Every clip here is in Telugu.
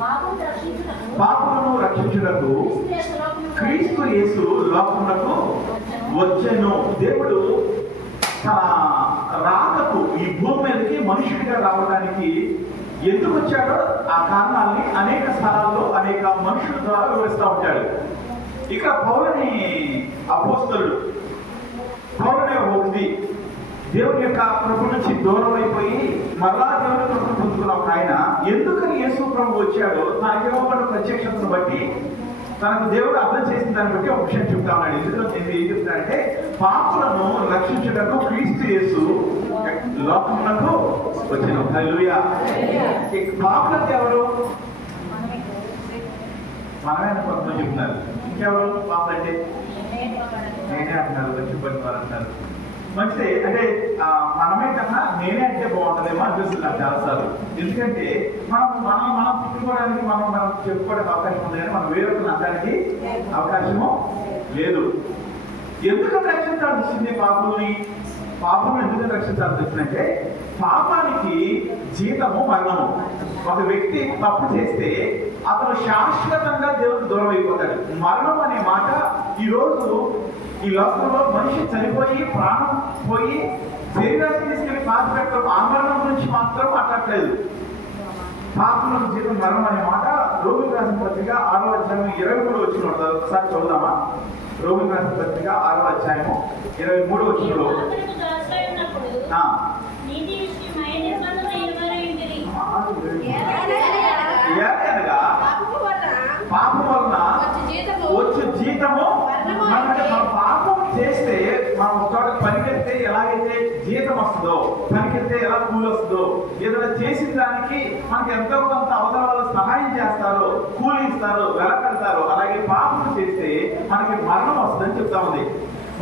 పాపులను రక్షించుటకు క్రీస్తు యేసు లోకమునకు వచ్చెను. దేవుడు తన రాకకు ఈ భూమి మీదకి మనుషుడిగా రావడానికి ఎందుకు వచ్చాడో ఆ కారణాన్ని అనేక స్థలాల్లో అనేక మనుషుల ద్వారా వివరిస్తూ ఉంటాడు. ఇక్కడ పౌలని అపోస్తలుడు, పౌలనే ఒకటి దేవుని యొక్క కృప నుంచి దూరం అయిపోయి మరలా దేవుని కృపను పొందుకున్న ఒక ఆయన ఎందుకని యేసు ప్రభు వచ్చాడో తనకి ఇవ్వబడిన ప్రత్యక్షతను బట్టి తనకు దేవుడు అర్థం చేసిన దాన్ని బట్టి ఒక విషయం చెప్తా ఉన్నాడు. ఎందుకంటే ఏం చెప్తాడంటే పాపులను రక్షించడానికి క్రీస్తు యేసు లోకమునకు వచ్చాను. హల్లెలూయా. పాపులకు ఎవరు? మనమే కొంతమంది చెప్తున్నారు. ఇంకెవరు పాపలు అంటే? నేనే అంటున్నారు, వచ్చిపోయిన వారు అంటారు. మంచిదే, అంటే మనమే కన్నా నేనే అంటే బాగుంటుందేమో అనిపిస్తుంది నాకు చాలాసార్లు. ఎందుకంటే మనం పుట్టుకోవడానికి మనం చెప్పుకోవడానికి అవకాశం ఉంది కానీ మనం వేరొకరిని అనడానికి అవకాశము లేదు. ఎందుకు రక్షించాల్సి వచ్చింది పాపని? పాపను ఎందుకు రక్షించాల్సి వచ్చిందంటే పాపానికి జీతము మరణము. ఒక వ్యక్తి తప్పు చేస్తే అతను శాశ్వతంగా దేవుడికి దూరం అయిపోతాడు. మరణం అనే మాట ఈరోజు ఈ లోకంలో మనిషి చనిపోయి ప్రాణం పోయి శరీరాన్ని తీసుకెళ్లి పాత పెట్టడం, ఆ మరణం గురించి మాత్రం మాట్లాడలేదు. పాపములకు జీతం మరణం అనే మాట రోమిలకు రాసిన పత్రిక 6వ అధ్యాయం 23వ వచనంలో ఒకసారి చదువుదామా? రోమిలకు రాసిన పత్రిక 6వ అధ్యాయం 23వ వచనంలో పాపం వలన వచ్చే జీతము, మన పాపం చేస్తే మనం ఒక చోట పనికెళ్తే ఎలాగైతే జీతం వస్తుందో, పనికెళ్తే ఎలా కూలి వస్తుందో, ఏదైనా చేసిన దానికి మనకి ఎంతో కొంత అవసరం వాళ్ళు సహాయం చేస్తారో, కూలి ఇస్తారో, వెలకడతారో, అలాగే పాపం చేస్తే మనకి మరణం వస్తుందని చెప్తా ఉంది.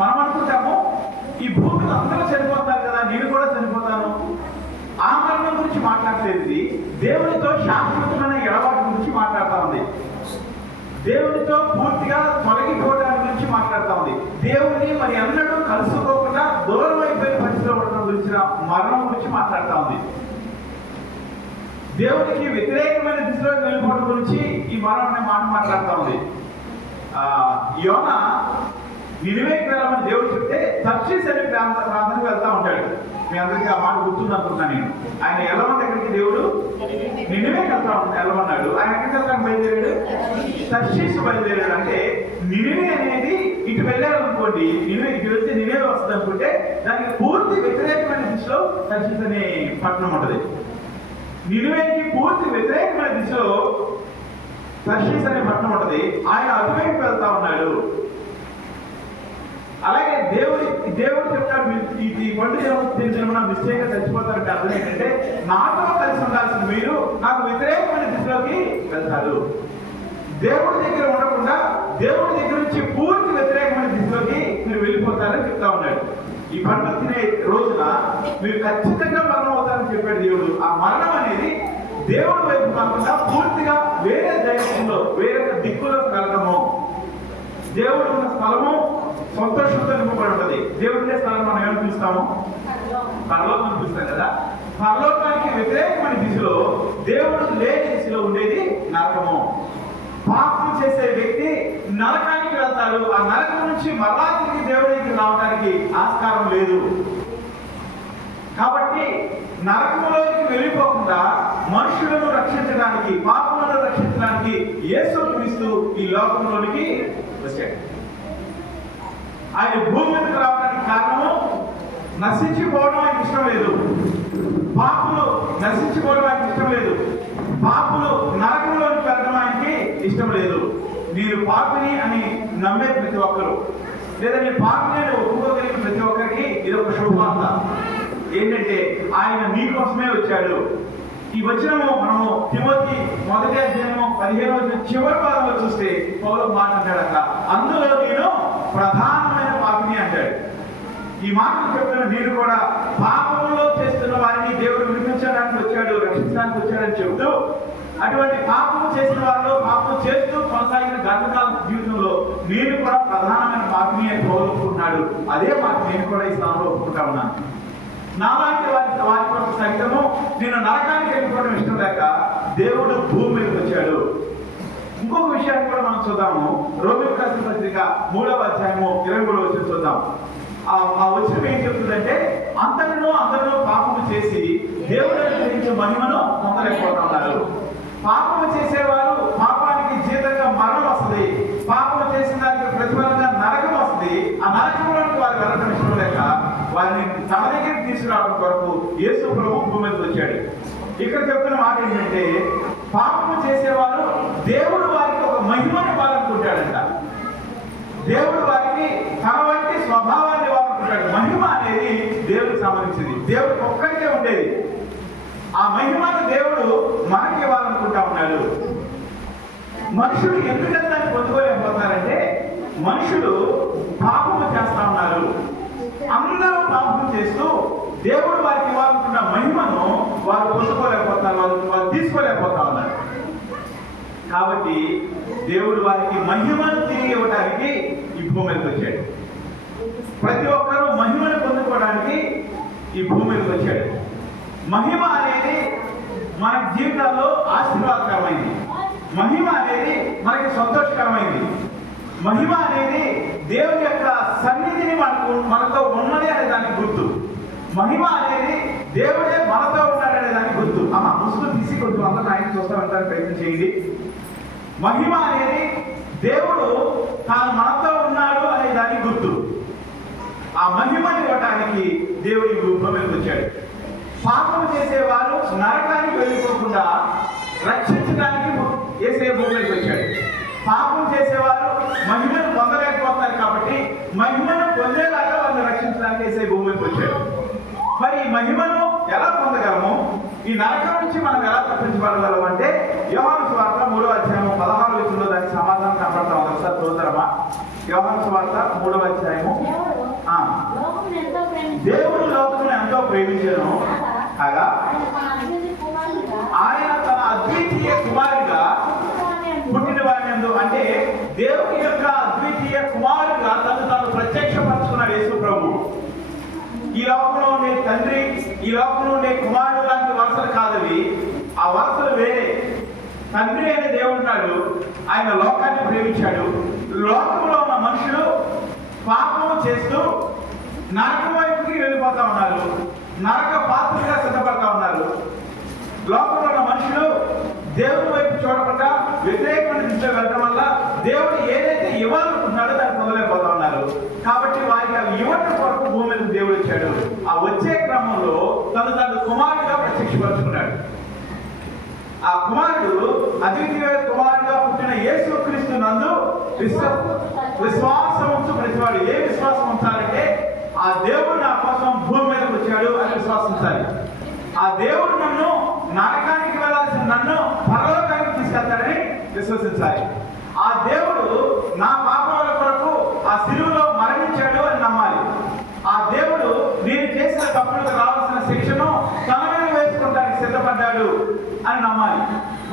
మనం అనుకుంటాము ఈ భూమిలో అందరూ చనిపోతారు కదా, నేను కూడా చనిపోతాను. ఆ మరణం గురించి మాట్లాడలేదు, దేవునితో శాశ్వతమైన ఎడబాటు గురించి మాట్లాడుతూ ఉంది. దేవునితో పూర్తిగా తొలగిపోవడానికి గురించి మాట్లాడుతూ ఉంది. దేవుని మరి అన్నడూ కలుసుకోకుండా దూరం అయిపోయిన పరిస్థితిలో ఉండడం గురించిన మరణం గురించి మాట్లాడుతూ ఉంది. దేవునికి వ్యతిరేకమైన దిశలో వెళ్ళిపోవడం గురించి ఈ మరణం అనే మాట మాట్లాడుతూ ఉంది. యోనా నినివేకి వెళ్ళమని దేవుడు చెప్తే తర్షీషు అనే ప్రాంతానికి వెళ్తా ఉంటాడు. మీ అందరికీ ఆ మాట గుర్తుంది అనుకుంటున్నాను నేను. ఆయన వెళ్ళమని దగ్గరికి దేవుడు నినివేకి వెళ్ళమన్నాడు. ఆయన ఎక్కడికి వెళ్తాను బయలుదేరాడు? తర్షీషు బయలుదేరాడు. అంటే నినివే అనేది ఇటు వెళ్ళాలనుకోండి, నినివే ఇటు వెళ్తే నినివే వస్తుంది అనుకుంటే దానికి పూర్తి వ్యతిరేకమైన దిశలో తర్షీషు అనే పట్టణం ఉంటుంది. నినివేకి పూర్తి వ్యతిరేకమైన దిశలో తర్షీషు అనే పట్టణం ఉంటుంది. ఆయన అటువైపు వెళ్తా ఉన్నాడు. అలాగే దేవుడు చెప్తాడు, ఈ పండు తెలిసిన మిస్టేక్ గా చచ్చిపోతారంటే అర్థం ఏంటంటే నాతో కలిసి ఉండాల్సిన మీరు నాకు వ్యతిరేకమైన దిశలోకి వెళ్తారు. దేవుడి దగ్గర ఉండకుండా దేవుడి దగ్గర నుంచి పూర్తి వ్యతిరేకమైన దిశలోకి మీరు వెళ్ళిపోతారని చెప్తా ఉన్నాడు. ఈ పండు తినే రోజున మీరు ఖచ్చితంగా మరణం అవుతారని చెప్పాడు దేవుడు. ఆ మరణం అనేది దేవుడి వైపు కాకుండా పూర్తిగా వేరే దైవంలో వేరే దిక్కులో కలగము. దేవుడు ఉన్న స్థలము సంతోషంతో నింపబడి ఉంటుంది. దేవుడి స్థలం మనం ఏమని పిలుస్తాము? పరలోకం పిలుస్తాం కదా. పరలోకానికి వ్యతిరేకమైన దిశలో దేవుడు లేని దిశలో ఉండేది నరకము. పాపం చేసే వ్యక్తి నరకానికి వెళ్తాడు. ఆ నరకం నుంచి మరలా తిరిగి దేవుడికి రావడానికి ఆస్కారం లేదు. కాబట్టి నరకంలోకి వెళ్ళిపోకుండా మనుషులను రక్షించడానికి, పాపములను రక్షించడానికి యేసు క్రీస్తు ఈ లోకంలోనికి వచ్చాడు. ఆయన భూమి మీదకి రావడానికి కారణము నశించిపోవడం ఆయనకి ఇష్టం లేదు. పాపులు నశించిపోవడం ఆయనకి ఇష్టం లేదు. పాపులు నరకంలోకి వెళ్ళడం ఆయనకి ఇష్టం లేదు. నేను పాపిని అని నమ్మే ప్రతి ఒక్కరు, లేదా నేను పాపిని అని ఒప్పుకోగలిగిన ప్రతి ఒక్కరికి ఇది ఒక శుభవార్త. ఏంటంటే ఆయన మీకోసమే వచ్చాడు. ఈ వచనము మనము తిమోతి 1వ అధ్యాయము 15వ వచనం చివరి భాగంలో చూస్తే పౌలు మాట్లాడాక అందులో నేను ప్రధానమైన పాపిని అంటాడు. ఈ మాటలు చెప్తున్న నేను కూడా పాపంలో చేస్తున్న వారిని దేవుడు విడిపించడానికి వచ్చాడు, రక్షించడానికి వచ్చాడని చెబుతూ అటువంటి పాపం చేసిన వారిలో పాపం చేస్తూ కొనసాగిన గతకాల జీవితంలో నేను కూడా ప్రధానమైన పాపిని అని పౌలు ఒప్పుకుంటున్నాడు. అదే మాట నేను కూడా ఈ స్థానంలో ఒప్పుకుంటా ఉన్నాను. నాలాంటి వారి కొరకు సైతము నేను నరకానికి వెళ్ళిపోవడం ఇష్టం లేక దేవుడు భూమి మీదకి వచ్చాడు. ఇంకొక విషయాన్ని కూడా మనం చూద్దాము. రోమీయులకు రాసిన పత్రిక 3వ అధ్యాయము 23వ వచనం చూద్దాం. ఆ వచనం ఏం చెప్తుందంటే, అందరిలో పాపము చేసి దేవుడు అనుగ్రహించే మహిమను పొందలేకపోతున్నారు. పాపము చేసేవారు పాపానికి జీతంగా మరణం వస్తుంది, పాపము చేసిన దానికి ప్రతిఫలంగా నరకం వస్తుంది. ఆ నరకంలోకి వారు వెళ్ళడం ఇష్టం లేక వారిని తన దగ్గరికి తీసుకురావడం కొరకు యేసు ప్రభు భూమి మీదకి వచ్చాడు. ఇక్కడ చెప్తున్న మాట ఏంటంటే, పాపము చేసేవారు దేవుడు వారికి ఒక మహిమను ఇవ్వాలనుకుంటాడంట. దేవుడు వారికి తన వంటి స్వభావాన్ని ఇవ్వాలనుకుంటాడు. మహిమ అనేది దేవుడికి సంబంధించింది, దేవుడికి ఒక్కడికే ఉండేది. ఆ మహిమను దేవుడు మనకి ఇవ్వాలనుకుంటా ఉన్నాడు. మనుషులు ఎందుకంటే దాన్ని పొందుకోలేకపోతున్నారంటే, మనుషులు పాపము చేస్తా ఉన్నారు. అందరూ పాపం చేస్తూ దేవుడు వారికి ఇవ్వాలనుకున్న మహిమను వారు పొందుకోలేకపోతున్నారు, వారు తీసుకోలేకపోతా ఉన్నారు. కాబట్టి దేవుడు వారికి మహిమను తిరిగి ఇవ్వడానికి ఈ భూమి మీదకి వచ్చాడు. ప్రతి ఒక్కరూ మహిమను పొందుకోవడానికి ఈ భూమి మీదకి వచ్చాడు. మహిమ అనేది మన జీవితాల్లో ఆశీర్వాదకరమైంది. మహిమ అనేది మనకి సంతోషకరమైంది. మహిమ అనేది దేవుని యొక్క సన్నిధిని మనతో ఉన్నది అనే దానికి గుర్తు. మహిమ అనేది దేవుడే మనతో ఉన్నాడనే దానికి గుర్తు. అమ్మ ముసుగు తీసి కొంచెం అందరూ ఆయన చూస్తామంటారు, ప్రయత్నం చేయండి. మహిమ అనేది దేవుడు తాను మనతో ఉన్నాడు అనే దానికి గుర్తు. ఆ మహిమని ఇవ్వటానికి దేవుడి భూమికి వచ్చాడు. పాపం చేసేవారు నరకానికి వెళ్ళిపోకుండా రక్షించడానికి యేసయ్య భూమికి వచ్చాడు. పాపం చేసేవారు మహిమను పొందలేకపోతున్నారు కాబట్టి మహిమను పొందేలాగా వాళ్ళని రక్షించడానికి యేసయ్య భూమికి వచ్చాడు. మరి ఈ మహిమను ఎలా పొందగలము? ఈ నరకం నుంచి మనం ఎలా తప్పించబడగలము అంటే, యోహాను సువార్త 3వ అధ్యాయము 16వ వచనంలో దానికి సమాధానం కనబడతాం. ఒకసారి చూద్దామా? యోహాను సువార్త 3వ అధ్యాయము. దేవుడు లోకమును ఎంతో ప్రేమించెను కాగా ఆయన తన అద్వితీయ కుమారుడిగా పుట్టిన వారి యందు, అంటే దేవుని యొక్క అద్వితీయ కుమారుడిగా తాను ప్రత్యక్షపరుచుకున్నాడు యేసు ప్రభు. ఈ లోకంలో ఉండే తండ్రి, ఈ లోకంలో ఉండే కుమారుడు లాంటి వరుసలు కాదవి. ఆ వరుసలు వేరే. తండ్రి అనే దేవుడు ఉన్నాడు, ఆయన లోకాన్ని ప్రేమించాడు. లోకంలో ఉన్న మనుషులు పాపము చేస్తూ నరకం వైపుకి వెళ్ళిపోతా ఉన్నారు, నరక పాత్రగా సిద్ధపడతా ఉన్నారు. లోకంలో ఉన్న మనుషులు దేవుని వైపు చూడకుండా వ్యతిరేకమైన దిశలో వెళ్ళడం వల్ల దేవుడు ఏదైతే ఇవ్వాలనుకుంటున్నాడో దాన్ని పొందలేకపోతా ఉన్నారు. కాబట్టి వారికి అవి ఇవ్వడం కొరకు భూమి మీద దేవుడు వచ్చాడు. ఆ వచ్చే క్రమంలో తను కుమారుడిగా ప్రత్యక్షపరుచుకున్నాడు. ఆ కుమారుడు అద్వితీయ కుమారుడిగా పుట్టిన యేసుక్రీస్తు నందు విశ్వాసం ఉంచు ప్రతివాడు. ఏ విశ్వాసం ఉంచాలంటే, ఆ దేవుడు నా కోసం భూమి మీదకి వచ్చాడు అని విశ్వాసించాలి. ఆ దేవుడు నన్ను నరకానికి వెళ్ళాల్సిన నన్ను పరలోకానికి తీసుకెళ్తాడని విశ్వసించాలి. ఆ దేవుడు నా పాపాల కొరకు ఆ శిలువలో మరణించాడు అని నమ్మాలి. ఆ దేవుడు నేను చేసిన తప్పులకు రావాల్సిన శిక్షను తన మీద వేసుకుంటానికి సిద్ధపడ్డాడు అని నమ్మాలి.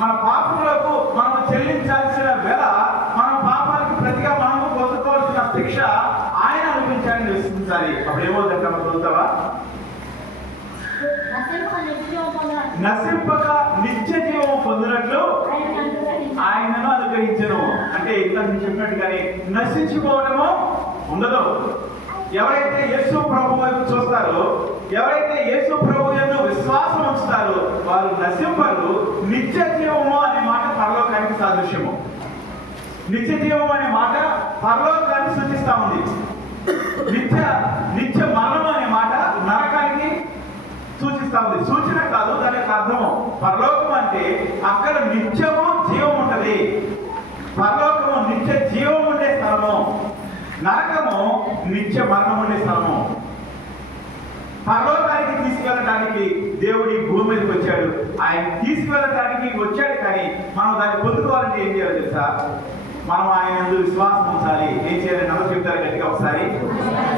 మన పాపములకు మనము చెల్లించాల్సిన వెల, మన పాపాలకు ప్రతిగా మనము పొందుకోవాల్సిన శిక్ష ఆయన అనిపించాలని విశ్వసించాలి. అప్పుడు ఏమవుతుందంటే మనం చూద్దామా? నశింపక నిత్య జీవము పొందినట్లు ఆయనను అనుగ్రహించను. అంటే ఇంత చెప్పినట్టుగానే నశించిపోవడము ఉండదు. ఎవరైతే యేసు ప్రభు వైపు చూస్తారో, ఎవరైతే యేసు ప్రభు యందు విశ్వాసం ఉంచుతారో వారు నశింపరు. నిత్య జీవము అనే మాట పరలోకానికి సాదృశ్యము. నిత్య జీవం అనే మాట పరలోకాన్ని సూచిస్తా ఉంది. నిత్య మరణం అనే మాట నరకానికి సూచిస్తా ఉంది. సూచన కాదు, దాని యొక్క అర్థము. పరలోకం అంటే అక్కడ నిత్యము జీవం ఉంటది. పరలోకము నిత్య జీవం ఉండే స్థలము, నరకము నిత్య మరణం ఉండే స్థలము. పరలోకానికి తీసుకెళ్ళడానికి దేవుడు ఈ భూమి మీదకి వచ్చాడు. ఆయన తీసుకెళ్ళడానికి వచ్చాడు, కానీ మనం దాన్ని పొందుకోవాలంటే ఏం చేయాలి తెలుసా? మనం ఆయన యందు విశ్వాసం ఉంచాలి. ఏం చేయాలి? నన్ను చెప్తారు గట్టిగా ఒకసారి.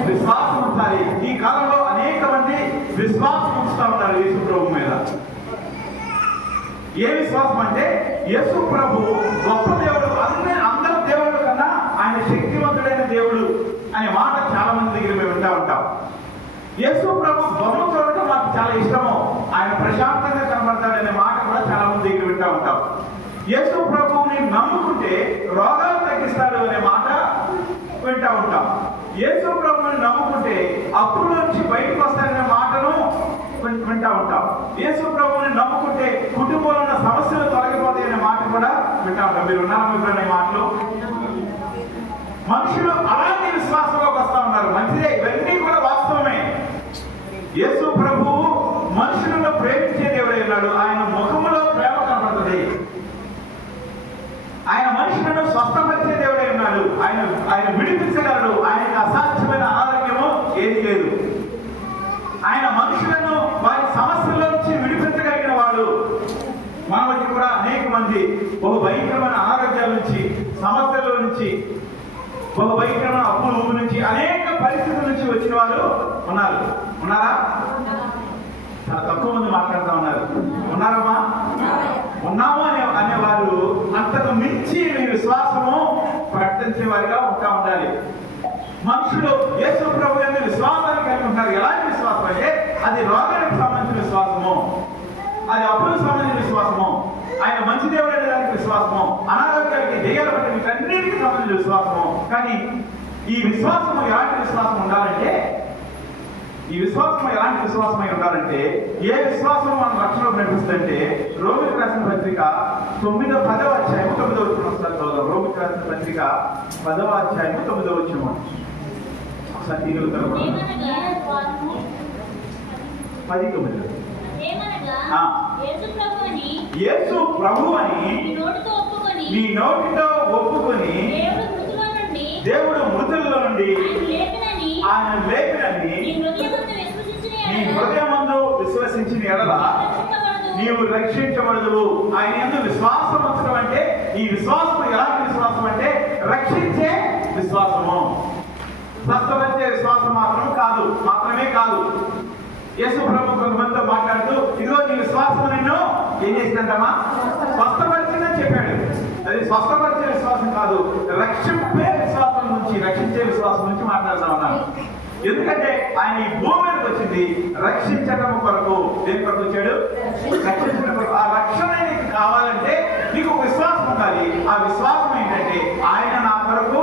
విశ్వాసం ఉంచాలి. ఈ కాలంలో అనేక మంది విశ్వాసం ఉంచుతా ఉన్నారు యేసు ప్రభు మీద. ఏ విశ్వాసం అంటే, యేసు ప్రభు గొప్ప దేవుడు, అందరి దేవుడు కన్నా ఆయన శక్తివంతుడైన దేవుడు అనే మాట చాలా మంది దగ్గర మేము వింటా ఉంటాం. యేసు ప్రభు బొమ్మ చూడటం మాకు చాలా ఇష్టము, ఆయన ప్రశాంతంగా కనబడతాడనే మాట కూడా చాలా మంది దగ్గర వింటా ఉంటాం. యేసు ప్రభువుని నమ్ముకుంటే రోగాలు తగ్గిస్తాడు అనే మాట వింటా ఉంటాం. యేసు ప్రభువుని నమ్ముకుంటే అప్పుల నుంచి బయటకు వస్తాడనే మాటను వింటా ఉంటాం. యేసు ప్రభువుని నమ్ముకుంటే కుటుంబంలో ఉన్న సమస్యలు తొలగిపోతాయనే మాట కూడా వింటా ఉంటాం. మీరు ఉన్నారా ఈ మాటలు? మనుషులు అలాంటి విశ్వాసంలోకి వస్తా ఉన్నారు. మంచిదే, ఇవన్నీ కూడా వాస్తవమే. యేసు ప్రభువు మనుషులను ప్రేమించే దేవుడై ఉన్నాడు. ఆయన ముఖములో ప్రేమ కనబడుతుంది. ఆయన మనుషులను స్వస్థపరిచే దేవుడై ఉన్నాడు. ఆయన విడిపించగలడు. ఆయనకు అసాధ్యమైన ఆరోగ్యము ఏది లేదు. ఆయన మనుషులను వారి సమస్యల నుంచి విడిపించగలిగిన వాడు. మన మధ్య కూడా అనేక మంది బహు భయంకరమైన ఆరోగ్యాల నుంచి, సమస్యల నుంచి, బహు భయంకరమైన అప్పుల నుంచి, అనేక పరిస్థితుల నుంచి వచ్చిన వారు ఉన్నారు. ఉన్నారా? చాలా తక్కువ మంది మాట్లాడుతూ ఉన్నారు. ఉన్నారమ్మా? ఉన్నాము అనేవారు అంతకు మించి మీ విశ్వాసము ప్రకటించే వారిగా ఉంటా ఉండాలి. మనుషులు యేసు ప్రభు అనే విశ్వాసాన్ని కలిగి ఉంటారు. ఎలాంటి విశ్వాసం అంటే అది రోగానికి సంబంధించిన విశ్వాసము, అది అప్పులకు సంబంధించిన విశ్వాసము, ఆయన మంచి దేవుడు అనే దానికి విశ్వాసము, అనారోగ్యానికి జయాలు బట్టి వీటన్నిటికీ సంబంధించిన విశ్వాసము. కానీ ఈ విశ్వాసము ఎలాంటి విశ్వాసం ఉండాలంటే, ఈ విశ్వాసం ఎలాంటి విశ్వాసమై ఉండాలంటే, ఏ విశ్వాసం మనం రక్షణకు నడిపిస్తుందంటే, రోమిలకు రాసిన పత్రిక 10వ అధ్యాయం 9వ వచనం చదువుదాం. రోమిలకు రాసిన పత్రిక 10వ అధ్యాయం 9వ వచనం. ఒకసారి తీయగలుగుతారు? 10:9. యేసు ప్రభువని నీ నోటితో ఒప్పుకొని దేవుడు మృతుల్లో నుండి ఆయన లేపినని నీ హృదయమందు విశ్వసించిన ఎడల నీవు రక్షించబడదు. ఆయన యందు విశ్వాసం ఉంచడం అంటే, ఈ విశ్వాసం ఎలాంటి విశ్వాసం అంటే రక్షించే విశ్వాసము, స్వస్థపరిచే విశ్వాసం మాత్రమే కాదు. యేసు ప్రభు కొంతమందితో మాట్లాడుతూ, ఇదిగో నీ విశ్వాసం నిన్ను ఏం చేసిందంటమ్మా? స్వస్థపరిచిందని చెప్పాడు. అది స్వస్థపరిచే విశ్వాసం కాదు, రక్షించే విశ్వాసం నుంచి మాట్లాడుతూ ఉన్నాను. ఎందుకంటే ఆయన ఈ భూమి మీదకి వచ్చింది రక్షించడం కొరకు. దేని కొరకు వచ్చాడు? రక్షించడం కొరకు. ఆ రక్షణ నీకు కావాలంటే నీకు ఒక విశ్వాసం ఉండాలి. ఆ విశ్వాసం ఏంటంటే, ఆయన నా కొరకు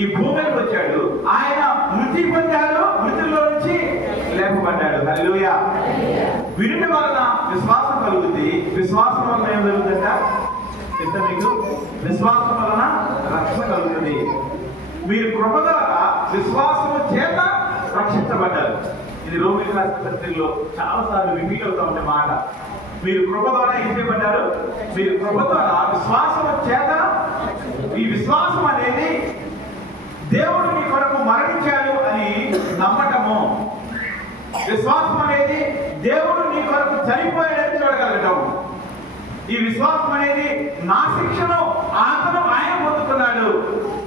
ఈ భూమి మీదకి వచ్చాడు, ఆయన మృతి పొందాడు, మృతుల్లో నుంచి లేపబడ్డాడు. హల్లెలూయా. వినుట వలన విశ్వాసం కలుగుతుంది. విశ్వాసం వలన ఏం జరుగుతుందంట? మీకు విశ్వాసం వలన రక్షణ కలుగుతుంది. మీరు కృప ద్వారా విశ్వాసము చేత రక్షించబడ్డారు. ఇది రోమిలకు రాసిన పత్రికలో చాలా సార్లు రిపీట్ అవుతా ఉండే మాట. మీరు కృప ద్వారా ఏం చేయబడ్డారు? మీరు కృప ద్వారా విశ్వాసము చేత. ఈ విశ్వాసం అనేది దేవుడు మీ కొరకు మరణించాడు అని నమ్మటము. విశ్వాసం అనేది దేవుడు నీ కొరకు చనిపోయాడని చూడగలగటం. ఈ విశ్వాసం అనేది నా శిక్షను ఆయన పొందుతున్నాడు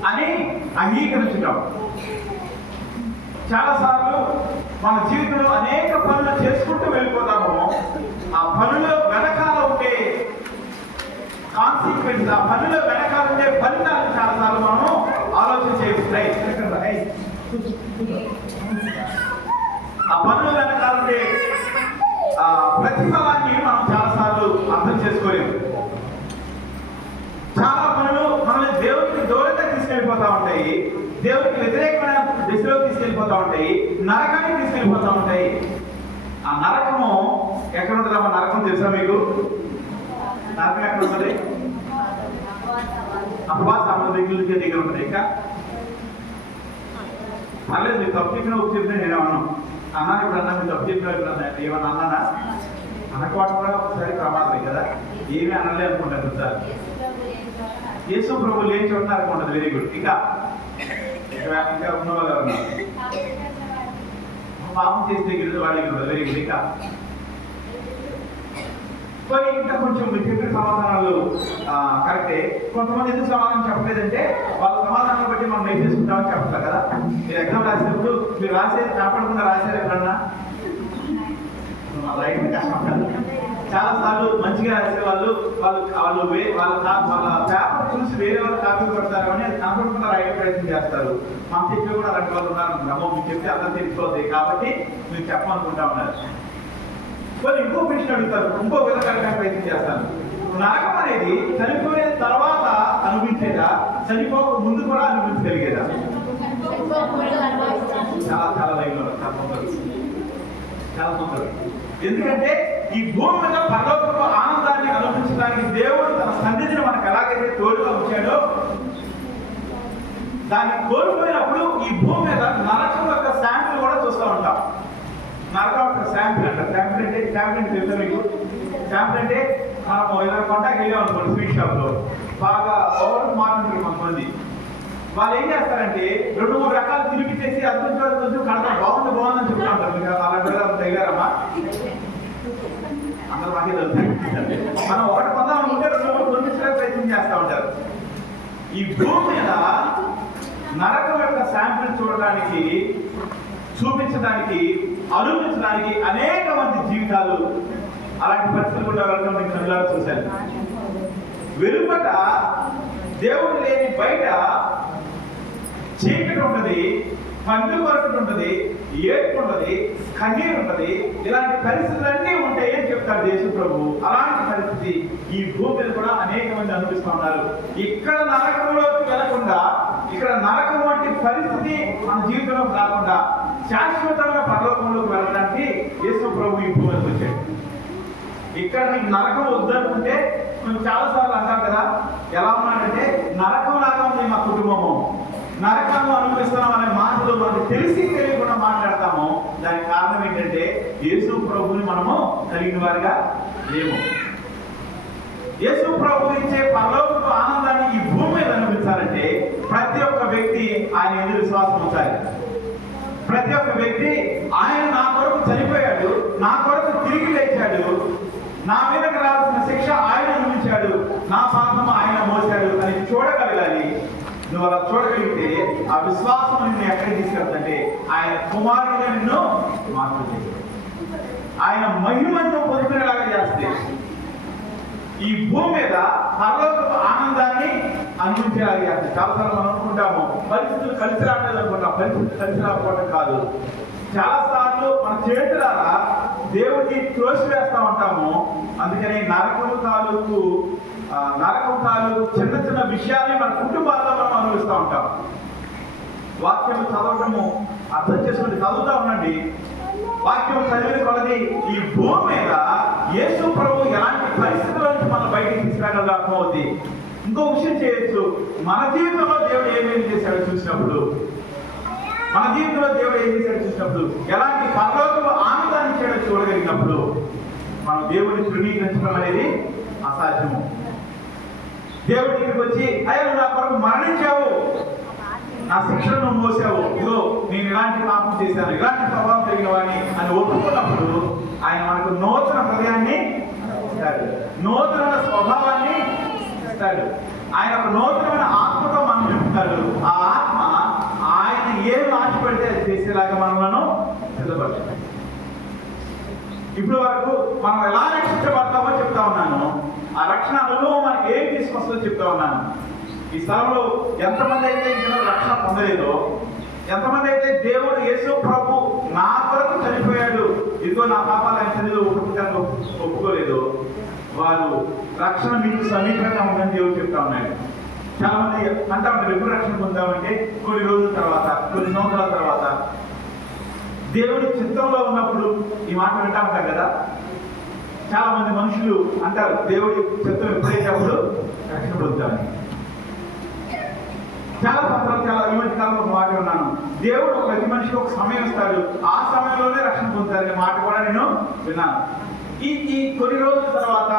అని అంగీకరించడం. చాలా సార్లు మన జీవితంలో అనేక పనులు చేసుకుంటూ వెళ్ళిపోతాము. ఆ పనుల వెనకాల ఉండే కాన్సిక్వెన్స్, ఆ పనుల వెనకాల ఉండే ఫలితాలు చాలా సార్లు మనం ఆలోచన చేస్తాయి. ఆ పనుల వెనకాల ఉండే ప్రతిఫలాన్ని మనం చాలా సార్లు అర్థం చేసుకోలేము. చాలా పనులు మనల్ని దేవుడికి దూరంగా తీసుకెళ్ళిపోతా ఉంటాయి, దేవుడికి వ్యతిరేకమైన దిశలో తీసుకెళ్ళిపోతా ఉంటాయి, నరకానికి తీసుకెళ్ళిపోతా ఉంటాయి. ఆ నరకము ఎక్కడ ఉంటుందమ్మా? నరకం తెలుసా మీకు? నరకం ఎక్కడ ఉంటుంది? అపవాస దగ్గర ఉంటుంది. ఇంకా పర్లేదు, మీరు తప్పు చెప్పిన ఒక చెప్పిన నేను అన్నాను ఇప్పుడు అన్నా, మీరు తప్పు చెప్పిన ఏమన్నా అన్నానా? అనుకోవడం కూడా ఒకసారి ప్రమాదమే కదా. ఏమీ అనలే అనుకుంటారు సార్. యేసు ప్రభువులు ఏం చూడన్నారు అనుకుంటుంది. Very good. ఇంకా ఉన్న వాళ్ళు ఉన్నారు. పాపం చేస్తే గిరిజ వాళ్ళకి కూడా వెరీ గుడ్. ఇంకా ఇంకా కొంచెం మీరు చెప్పిన సమాధానాలు కరెక్టే. కొంతమంది ఎందుకు సమాధానం చెప్పలేదంటే, వాళ్ళ సమాధానం బట్టి మనం నేర్చేసుకుంటామని చెప్తారు కదా. మీరు ఎగ్జామ్ రాసేటప్పుడు మీరు రాసేది కాపాడకుండా రాశారు ఎక్కడన్నా? చాలా సార్లు మంచిగా రాసే వాళ్ళు వాళ్ళ పేపర్ చూసి వేరే వాళ్ళు కాపీ కొడతారు అని అది కనపడకుండా రాయడం ప్రయత్నం చేస్తారు. మనం చెప్పి కూడా అలాంటి వాళ్ళు ఉన్నారు. మీకు చెప్తే అందరూ తెలిసిపోతుంది కాబట్టి మీరు చెప్పాలనుకుంటా ఉన్నారు. వాళ్ళు ఇంకో ప్రశ్న అడుగుతారు, ఇంకో విధంగా ప్రయత్నం చేస్తారు. నరకం అనేది చనిపోయిన తర్వాత అనుభవించేదా, చనిపోక ముందు కూడా అనుభవించగలిగేదా? చాలా చాలా లైన్లో చాలా తొందరగా. ఎందుకంటే ఈ భూమి మీద పరలోకపు ఆనందాన్ని అనుభవించడానికి దేవుడు తన సన్నిధిని మనకు ఎలాగైతే తోడుగా ఉంచాడో, దాన్ని కోల్పోయినప్పుడు ఈ భూమి మీద నరకం యొక్క శాంపిల్ కూడా చూస్తూ ఉంటాం. నరకం యొక్క శాంపిల్ అంట. శాంపిల్ అంటే తెలుసా మీకు? శాంపిల్ అంటే మనం ఏదైనా కొంటాకి వెళ్ళాం అనుకోండి, స్వీట్ షాప్లో బాగా ఓవర్ మాట్లాడుతుంది కొంతమంది. వాళ్ళు ఏం చేస్తారంటే 2-3 రకాలు తిరిగిచ్చేసి అది కొంచెం కడతా బాగుందని చెప్తా ఉంటారు. మీకు అలా తగిలారమ్మా? అందరూ మాకే తెలుస్తాయి. మనం ఒకటి కొందాం అనుకుంటే 2-3 కొనిపించడానికి ప్రయత్నం చేస్తూ ఉంటారు. ఈ భూమి మీద నరకం యొక్క శాంపిల్ చూడడానికి, చూపించడానికి, అనుభవించడానికి అనేక మంది జీవితాలు అలాంటి పరిస్థితులు కూడా వెళ్ళడం నేను కళ్ళారా చూశాను. వెలుపట దేవుడు లేని బయట చీకటి ఉంటుంది, పండు వరకు ఉంటుంది, ఏడుపు ఉంటుంది, కన్నీరు ఉంటుంది. ఇలాంటి పరిస్థితులన్నీ ఉంటాయి అని చెప్తాడు యేసు ప్రభు. అలాంటి పరిస్థితి ఈ భూమి మీద కూడా అనేక మంది అనుభవిస్తూ ఉన్నారు. ఇక్కడ నరకంలోకి వెళ్లకుండా, ఇక్కడ నరకం వంటి పరిస్థితి మన జీవితంలో రాకుండా శాశ్వతంగా పరలోకంలోకి వెళ్ళడానికి యేసు ప్రభు ఈ భూమి మీదకి వచ్చాడు. ఇక్కడ నీకు నరకం వద్దనుకుంటే మేము చాలాసార్లు అంటాం కదా, ఎలా ఉన్నాడంటే నరకం లాగా ఉంది మా కుటుంబము, నరకాన్ని అనుభవిస్తున్నాం అనే మాటలు మనకు తెలియకుండా మాట్లాడతాము. దానికి కారణం ఏంటంటే యేసు ప్రభుని మనము కలిగిన వారిగా లేము. యేసు ప్రభు ఇచ్చే పరలోకపు ఆనందాన్ని ఈ భూమి మీద అనుభవించాలంటే ప్రతి ఒక్క వ్యక్తి ఆయన ఎదురు విశ్వాసం ఉంచాలి. ప్రతి ఒక్క వ్యక్తి ఆయన నా కొరకు చనిపోయాడు, నా కొరకు తిరిగి లేచాడు, నా మీదకి రావాల్సిన శిక్ష ఆయన అనుభవించాడు, నా పాపం ఆయన మోసాడు అని చూడగలగాలి. నువ్వు అలా చూడగలిగితే ఆ విశ్వాసం నిన్ను ఎక్కడికి తీసుకెళ్తుంటే ఆయన కుమారుడిగా నిన్ను మార్పు చేస్తాడు. ఆయన మహిమను పొందుకునేలాగా చేస్తే ఈ భూమి మీద పరలోకపు ఆనందాన్ని అనుభవించేలాగా చేస్తాడు. చాలాసార్లు మనం అనుకుంటాము పరిస్థితులు కలిసి రావట్లేదు అనుకుంటాం. పరిస్థితులు కలిసి రాకపోవడం కాదు, చాలాసార్లు మన చేతులారా దేవుడిని త్రోసివేస్తా ఉంటాము. అందుకని నరకం తాలూకు చిన్న చిన్న విషయాన్ని మన కుటుంబాల్లో మనం అనుభవిస్తూ ఉంటాం. వాక్యం చదవటము అర్థం చేసుకుని చదువుతా ఉండండి. వాక్యం చదివిన కొలది ఈ భూమి మీద యేసు ప్రభు ఎలాంటి పరిస్థితుల నుంచి మనం బయటికి తీసుకురాగలదో అర్థమవుతుంది. ఇంకో విషయం చేయొచ్చు, మన జీవితంలో దేవుడు ఏమేమి చేశాడో చూసినప్పుడు, మన జీవితంలో దేవుడు ఏం చేశాడో చూసినప్పుడు, ఎలాంటి పరలోకపు ఆనందాన్ని ఇచ్చాడో చూడగలిగినప్పుడు మనం దేవుడిని తృణీకరించడం అనేది అసాధ్యము. దేవుడి దగ్గరికి వచ్చి అయ్యా నా కొరకు మరణించావు, నా శిక్షను మోసావు, ఇదో నేను ఇలాంటి పాపం చేశాను, ఇలాంటి స్వభావం కలిగిన వాడిని అని ఒప్పుకున్నప్పుడు ఆయన మనకు నూతన హృదయాన్ని ఇస్తాడు, నూతన స్వభావాన్ని ఇస్తాడు. ఆయన ఒక నూతనమైన ఆత్మతో మనం నింపుతాడు. ఆ ఆత్మ ఆయన ఏమి ఆశపడితే అది చేసేలాగా మనలను సిద్ధపడతాడు. ఇప్పుడు వరకు మనం ఎలా రక్షించబడతామో చెప్తా ఉన్నాను. ఆ రక్షణ అనుభవం మనకి ఏం తీసుకొస్తుందో చెప్తా ఉన్నాను. ఈ స్థలంలో ఎంతమంది అయితే ఇందులో రక్షణ పొందలేదో, ఎంతమంది అయితే దేవుడు యేసు ప్రభు నా కొరకు చనిపోయాడు, ఇదిగో నా పాపాలు ఆయన సన్నిధిలో ఒప్పుకోలేదు, వారు రక్షణ మీకు సమీపంగా ఉందని దేవుడు చెప్తా ఉన్నాడు. చాలా మంది అంటా ఉంటారు ఎప్పుడు రక్షణ పొందామంటే కొన్ని రోజుల తర్వాత, కొన్ని సంవత్సరాల తర్వాత. దేవుడి చిత్తంలో ఉన్నప్పుడు ఈ మాట వింటా ఉంటాం కదా. చాలా మంది మనుషులు అంటారు దేవుడి చిత్తం ఎప్పుడైనప్పుడు రక్షణ పొందుతామని. చాలా సంవత్సరాలు, చాలా ఈ మధ్య కాలంలో ఒక మాట ఉన్నాను, దేవుడు ప్రతి మనిషికి ఒక సమయం ఇస్తాడు, ఆ సమయంలోనే రక్షణ పొందుతారనే మాట కూడా నేను విన్నాను. ఈ కొన్ని రోజుల తర్వాత,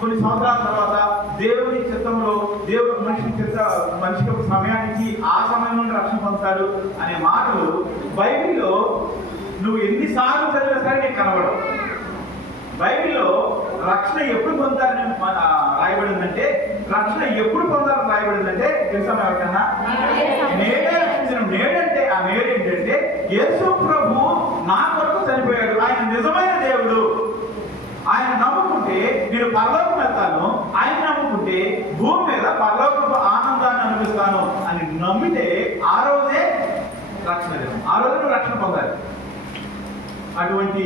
కొన్ని సంవత్సరాల తర్వాత దేవుని చిత్తంలో దేవుడు మనిషికి ఒక సమయానికి ఆ సమయంలోనే రక్షణ పొందుతాడు అనే మాటలు బైబిల్లో నువ్వు ఎన్నిసార్లు చదివినా సరే నీకు కనబడవు. బైబిల్లో రక్షణ ఎప్పుడు పొందాలని రాయబడిందంటే, రక్షణ ఎప్పుడు పొందాలని రాయబడిందంటే తెలుసా ఎవరికన్నా? నేడే రక్షించిన. నేడంటే ఆ నేడు ఏంటంటే యేసు ప్రభు నా కొరకు చనిపోయాడు, ఆయన నిజమైన దేవుడు, ఆయన నమ్ముకుంటే నేను పరలోకం వెళ్తాను, ఆయన నమ్ముకుంటే భూమి మీద పరలోకపు ఆనందాన్ని అనుభవిస్తాను అని నమ్మితే ఆ రోజే రక్షణ దినం, ఆ రోజు నువ్వు రక్షణ పొందాలి. అటువంటి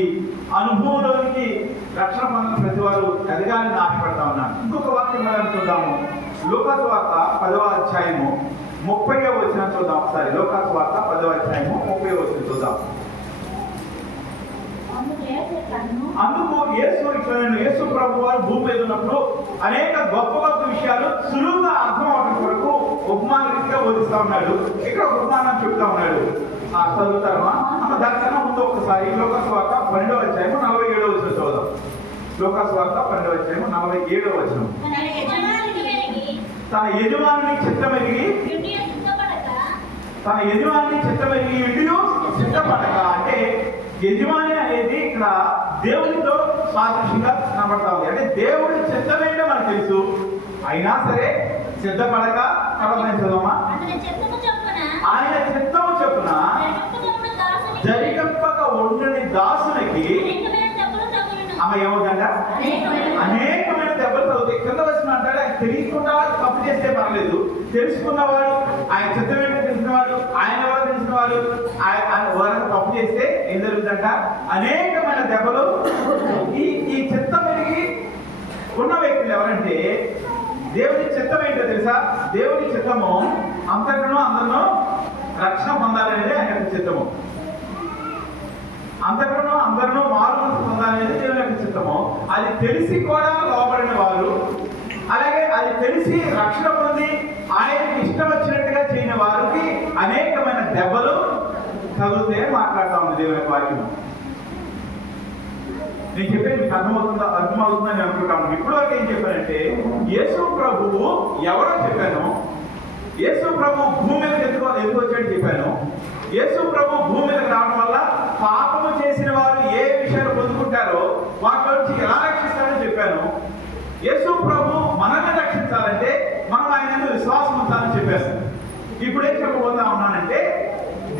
అనుభవంలోనికి రక్షణ పొందిన ప్రతి వారు ఎదగాలని ఆశపడతా ఉన్నాను. ఇంకొక వాక్యం మనం చూద్దాము. లూకాసు వార్త 10వ అధ్యాయము 30వ వచనం చూద్దాం ఒకసారి. లూకాసు వార్త 10వ అధ్యాయము 30వ వచనం చూద్దాం. అందుకు యేసు ప్రభు వారు భూమి మీద ఉన్నప్పుడు అనేక గొప్ప గొప్ప విషయాలు సులువుగా అర్థం అవడం కొరకు ఉపమాన రీతిగా బోధిస్తా ఉన్నాడు. ఇక్కడ ఒక ఉపమానం చెప్తా ఉన్నాడు. చదువుతారమ్మా. దానికన్నా ముందు ఒకసారి లూకాసు వార్త 12వ అధ్యాయము 47వ వచనం చూద్దాం. లూకాసు వార్త 12వ అధ్యాయము 47వ వచనం. తన యజమానుని చిత్తమెరిగి ఇంటిలో సిద్ధపడక, అంటే యజమాని అనేది ఇక్కడ దేవునితో సాదృశ్యంగా కనబడతా ఉంది. అంటే దేవుడి చిత్తమేంటో మనకు తెలుసు, అయినా సరే సిద్ధపడక కడపడించదమ్మా. ఆయన చిత్తము చొప్పున జరిగప్పక ఉండని దాసునికి ఆమె ఏమవుతుందంట, అనేకమైన దెబ్బలు తగ్గుతాయి. కింద వచ్చిన అంటాడు, ఆయన తెలియకుండా తప్పు చేస్తే పర్లేదు, తెలుసుకున్నవాడు, ఆయన చిత్తం ఏంటో తెలిసినవాడు, ఆయన ఎవరు తెలిసినవాడు వారికి తప్పు చేస్తే ఏం జరుగుతుందంట, అనేకమైన దెబ్బలు. ఈ చిత్తం పెరిగి ఉన్న వ్యక్తులు ఎవరంటే, దేవుని చిత్తం ఏంటో తెలుసా? దేవుని చిత్తము అంతకను అందరినూ రక్షణ పొందాలనేది ఆయన యొక్క చిత్తము. అంతకన్నా అందరినూ మారు పొందాలనేది దేవుని యొక్క చిత్తము. అది తెలిసి కూడా లోబడిన వారు, అలాగే అది తెలిసి రక్షణ పొంది ఆయనకి ఇష్టం వచ్చినట్టుగా చేయని వారికి అనేకమైన దెబ్బలు తగులుతాయని మాట్లాడుతూ ఉంది దేవుని యొక్క వాక్యం. నేను చెప్పేది మీకు అర్థమవుతుందని అనుకుంటాను. ఇప్పటి వరకు ఏం చెప్పానంటే, యేసు ప్రభువు ఎవరో చెప్పాను, యేసు ప్రభు భూమి మీద ఎందుకు వచ్చాడని చెప్పాను. యేసు ప్రభు భూమి మీదకి రావడం వల్ల పాపము చేసిన వారు ఏ విషయాలు పొందుకుంటారో వాటి నుంచి ఎలా రక్షిస్తారని చెప్పాను. యేసు ప్రభు మనల్ని రక్షించాలంటే మనం ఆయన విశ్వాసం ఉంచాలని చెప్పాను. ఇప్పుడు ఏం చెప్పబోతా ఉన్నానంటే,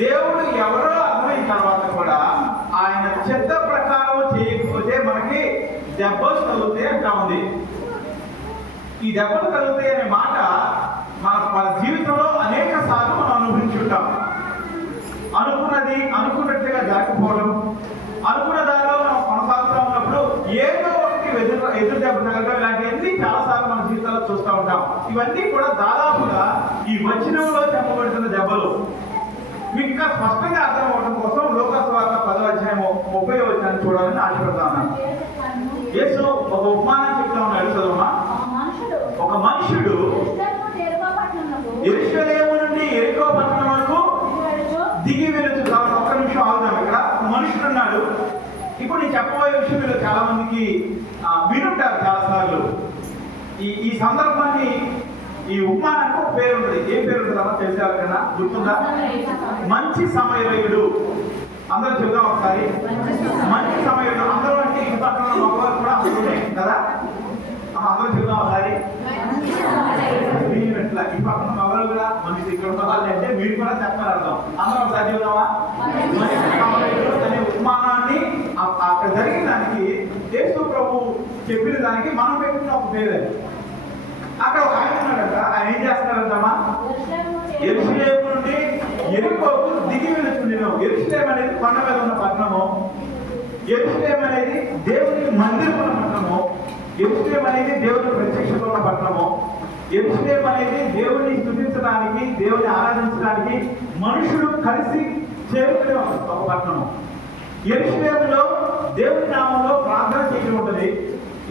దేవుడు ఎవరో అర్థమైన తర్వాత కూడా ఆయన చిత్త ప్రకారం చేయకపోతే మనకి దెబ్బలు కలుగుతాయి అంటా ఉంది. ఈ దెబ్బలు కలుగుతాయి అనే మాట మన జీవితంలో అనేక సార్లు మనం అనుభవించుంటాం. అనుకున్నట్టుగా జరగకపోవడం, అనుకున్న దానిలో మనం కొనసాగుతూ ఉన్నప్పుడు ఏదో ఒకటి ఎదురు దెబ్బ తగలడం, ఇలాంటివన్నీ చాలాసార్లు మన జీవితాల్లో చూస్తూ ఉంటాం. ఇవన్నీ కూడా దాదాపుగా ఈ వచనంలో చెప్పబడుతున్న దెబ్బలు. మీకు ఇంకా స్పష్టంగా అర్థం అవడం కోసం లూకాసు వార్త 10వ అధ్యాయము 30వ వచనాన్ని చూడాలని ఆశపడతా ఉన్నాను. యేసు ఒక ఉపమానం చెప్తా ఉన్నాడు. చదవమా. ఒక మనుషుడు యెరూషలేము నుండి యెరికో పట్టణం వరకు దిగి వెళుతూ, ఒక్క నిమిషం ఆగుదాం. ఇక్కడ మనుషుడు ఉన్నాడు. ఇప్పుడు నేను చెప్పబోయే విషయం మీరు చాలా మందికి వినుంటారు చాలాసార్లు. ఈ సందర్భాన్ని, ఈ ఉపమానానికి ఒక పేరు ఉంటుంది. ఏం పేరు ఉంటుందా తెలిసే వాళ్ళకన్నా గుర్తుందా? మంచి సమయయుడు. అందరూ చెప్దాం ఒకసారి. మంచి సమయయుడు. అందరూ అంటే ఈ పక్కన మగవారు కూడా అందులోనే కదా. అందరూ చెప్దాం ఒకసారి. ఈ పక్కన మగవారు కూడా మనిషి ఇక్కడ ఉండాలి అంటే మీరు కూడా చెప్పాలి అర్థం. అందరూ ఒకసారి చెప్దామా? మంచి సమయయుడు అనే ఉపమానాన్ని అక్కడ జరిగిన దానికి, యేసు ప్రభు చెప్పిన దానికి మనం పెట్టిన ఒక పేరు. అక్కడ ఒక ఆయన ఉన్నాడంట. ఆయన ఏం చేస్తున్నాడంటమ్మా? యెరూషలేము నుండి యెరికోకు దిగి వెళుతున్నాను. యెరూషలేము అనేది కొండ మీద ఉన్న పట్టణము. యెరూషలేము అనేది దేవునికి మందిరం ఉన్న పట్టణము. యెరూషలేము అనేది దేవుని ప్రత్యక్షత ఉన్న పట్టణము. యెరూషలేము అనేది దేవుని స్తుతించడానికి, దేవుని ఆరాధించడానికి మనుషులు కలిసి చేరుకునే ఒక పట్టణము. యెరూషలేములో దేవుని నామంలో ప్రార్థన చేయడం ఉంటుంది.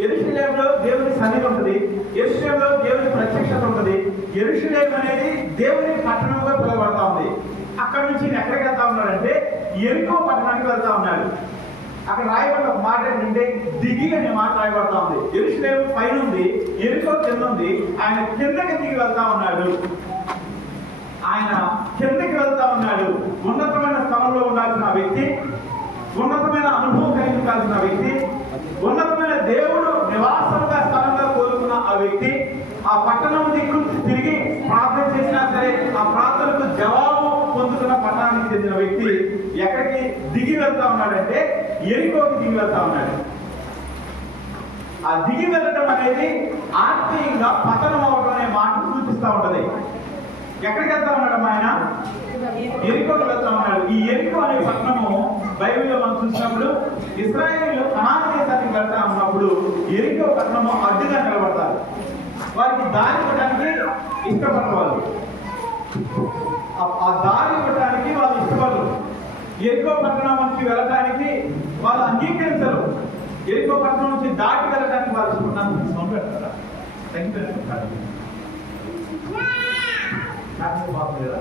యెరూషలేములో దేవుని సన్నిధి ఉంటుంది. యెరూషలేములో దేవుని ప్రత్యక్షత ఉంటుంది. యెరూషలేము అనేది దేవుని పట్టణంగా పిలువబడతా ఉంది. అక్కడ నుంచి ఎక్కడికి వెళ్తా ఉన్నాడంటే యెరికో పట్టణానికి వెళ్తా ఉన్నాడు. అక్కడ రాయబడిన ఒక మాట ఏంటంటే దిగి అనే మాట రాయబడతా ఉంది. యెరూషలేము పైన ఉంది, యెరికో కింద ఉంది. ఆయన కిందకి దిగి వెళ్తా ఉన్నాడు. ఉన్నతమైన స్థలంలో ఉండాల్సిన వ్యక్తి, ఉన్నతమైన అనుభవం కలిగించాల్సిన వ్యక్తి, ఉన్నతమైన దేవుడు నివాసంగా స్థలంగా కోరుకున్న ఆ వ్యక్తి ఆ పట్టణం దిక్కు తిరిగి ప్రార్థన చేసినా సరే ఆ ప్రార్థనకు జవాబు పొందుతున్న పట్టణానికి చెందిన వ్యక్తి ఎక్కడికి దిగి వెళ్తా ఉన్నాడంటే యెరికోకి దిగి వెళ్తా ఉన్నాడు. ఆ దిగి వెళ్ళటం అనేది ఆత్మీయంగా పతనం అవడం అనే మాటను సూచిస్తూ ఉంటది. ఎక్కడికి వెళ్తా ఉన్నాడు ఆయన? యెరికోకి వెళ్తా ఉన్నాడు. ఈ యెరికో అనే పట్టణము బైబిల్లో మనం చూసినప్పుడు ఇశ్రాయేలీయులు కనాను దేశానికి వెళ్తా ఉన్నప్పుడు ఎరికో పట్టణము అడ్డుగా నిలబడతారు. వారికి దారి ఇవ్వడానికి ఇష్టపడరు. వాళ్ళు ఆ దారి ఇవ్వడానికి వాళ్ళు ఇష్టపడరు. ఎరికో పట్టణం నుంచి వెళ్ళడానికి వాళ్ళు అంగీకరించరు. ఎరికో పట్టణం నుంచి దాటి వెళ్ళడానికి వాళ్ళు ఇష్టపడతారు. సౌండ్ పెడతారా?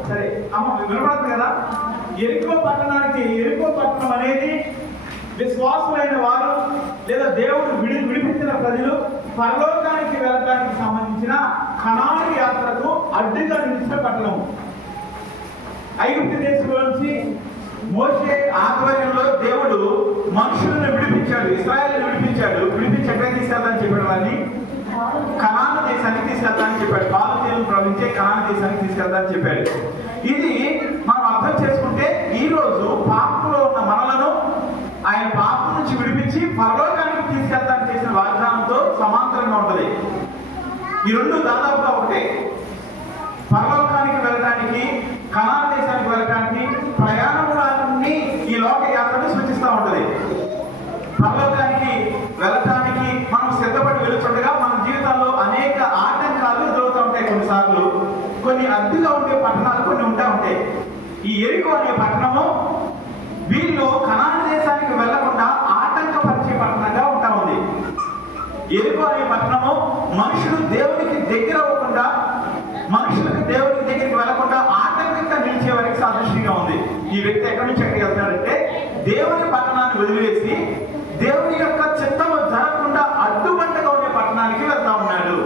సరే అమ్మ వినపడుతుంది కదా. ఎరికో పట్టణం అనేది విశ్వాసులైన వారు లేదా దేవుడు విడిపించిన ప్రజలు పరలోకానికి వెళ్ళడానికి సంబంధించిన కనాను యాత్రకు అడ్డుగా నిలిచిన పట్టణం. ఐగుప్తు దేశంలో నుంచి మోషే ఆధ్వర్యంలో దేవుడు మనుషులను విడిపించాడు, ఇశ్రాయేలును విడిపించి ఎక్కడ తీసుకెళ్తానని చెప్పాడు, వారిని కనాను దేశానికి తీసుకెళ్తానని చెప్పాడు. బాలుతేలు ప్రవహించే కనాను దేశానికి తీసుకెళ్తానని చెప్పాడు. ఇది మనం అర్థం చేసుకుంటే ఈ రోజు పాపంలో ఉన్న మనలను ఆయన పాపం నుంచి విడిపించి పరలోకానికి తీసుకెళ్తానని చేసిన వాగ్దానంతో సమాంతరంగా ఉంటుంది. ఈ రెండు దాదాపుగా ఒకటే. పరలోకానికి వెళ్ళడానికి, కనాను దేశానికి వెళ్ళడానికి ప్రయాణములన్నీ ఈ లోక యాత్రను సూచిస్తూ ఉంటుంది. పరలోకానికి వెళ్ళటానికి మనం సిద్ధపడి వెళుతుండగా మన జీవితాల్లో అనేక ఆటంకాలు ఎదురవుతూ ఉంటాయి. కొన్నిసార్లు కొన్ని అడ్డుగా ఉండే పట్టణాలు కొన్ని ఉంటాయి. ఈ ఎరికో అనే పట్టణము వీళ్ళు కనాను దేశానికి వెళ్లకుండా ఆటంకపరిచే పట్టణంగా ఉంటా ఉంది. ఎరికో అనే పట్టణము మనుషులు దేవునికి దగ్గర అవ్వకుండా, మనుషులకు దేవునికి దగ్గరికి వెళ్లకుండా ఆటంకంగా నిలిచే వారికి సాదృశ్యంగా ఉంది. ఈ వ్యక్తి ఎక్కడి నుంచి ఎక్కడికి వెళ్తాడంటే దేవుని పట్టణాన్ని వదిలివేసి దేవుని యొక్క చిత్తము జరగకుండా అడ్డుబండగా ఉండే పట్టణానికి వెళ్తా ఉన్నాడు.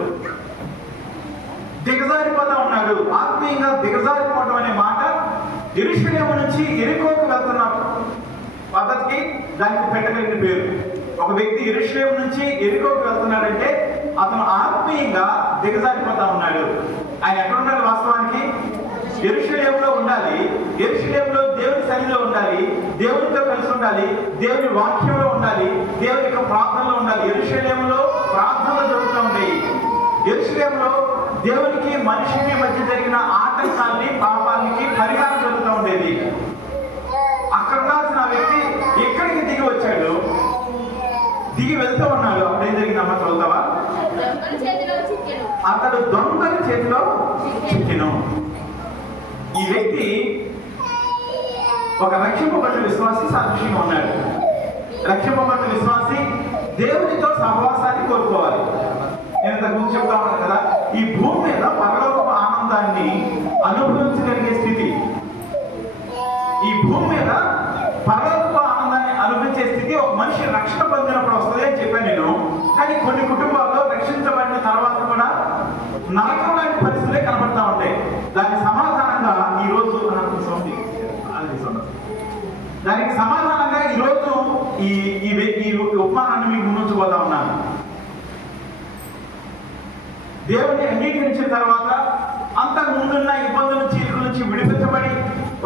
దిగజారిపోతా ఉన్నాడు. ఆత్మీయంగా దిగజారిపోవడం అనే మాట యెరూషలేము నుంచి ఎరికోకు వెళ్తున్న పద్ధతికి దానికి పెట్టగలిగిన పేరు. ఒక వ్యక్తి యెరూషలేము నుంచి ఎరికోకు వెళ్తున్నాడంటే అతను ఆత్మీయంగా దిగజారిపోతా ఉన్నాడు. ఆయన ఎక్కడ ఉండాలి? వాస్తవానికి యెరూషలేములో ఉండాలి. యెరూషలేములో దేవుని సన్నిధిలో ఉండాలి, దేవునితో కలిసి ఉండాలి, దేవుని వాక్యంలో ఉండాలి, దేవుని యొక్క ప్రార్థనలో ఉండాలి. యెరూషలేములో ప్రార్థనలు జరుగుతూ ఉంటాయి. యెరూషలేములో దేవునికి మనిషికి మధ్య జరిగిన ఆటంకాలని, పాపాలకి పరిహారం జరుగుతూ ఉండేది. అక్కడ ఉండాల్సిన వ్యక్తి ఎక్కడికి దిగి వచ్చాడు, దిగి వెళ్తూ ఉన్నాడు. అప్పుడు ఏం జరిగిందమ్మా చదువుతావా? అతడు దొంగల చేతిలో చిక్కెను. ఈ వ్యక్తి ఒక రక్షింపబడిన విశ్వాసి సాదృశ్యంగా ఉన్నాడు. రక్షింపబడిన విశ్వాసి దేవునితో సహవాసాన్ని కోరుకోవాలి. నేను ఇంతకు ముందు చెప్తా ఉన్నాను కదా, ఈ భూమి మీద పరలోకపు ఆనందాన్ని అనుభవించగలిగే స్థితి, ఈ భూమి మీద పరలోకపు ఆనందాన్ని అనుభవించే స్థితి ఒక మనిషి రక్షణ పొందినప్పుడు వస్తుంది అని చెప్పాను నేను. కానీ కొన్ని కుటుంబాల్లో రక్షించబడిన తర్వాత కూడా నరకం లాంటి పరిస్థితులే కనబడతా ఉంటాయి. దానికి సమాధానంగా ఈరోజు ఈ ఉపమానాన్ని మీకు ముందుకుపోతా ఉన్నాను. దేవుని అంగీకరించిన తర్వాత అంతకు ముందున్న ఇబ్బందుల నుంచి, ఇరుకుల నుంచి విడిపించబడి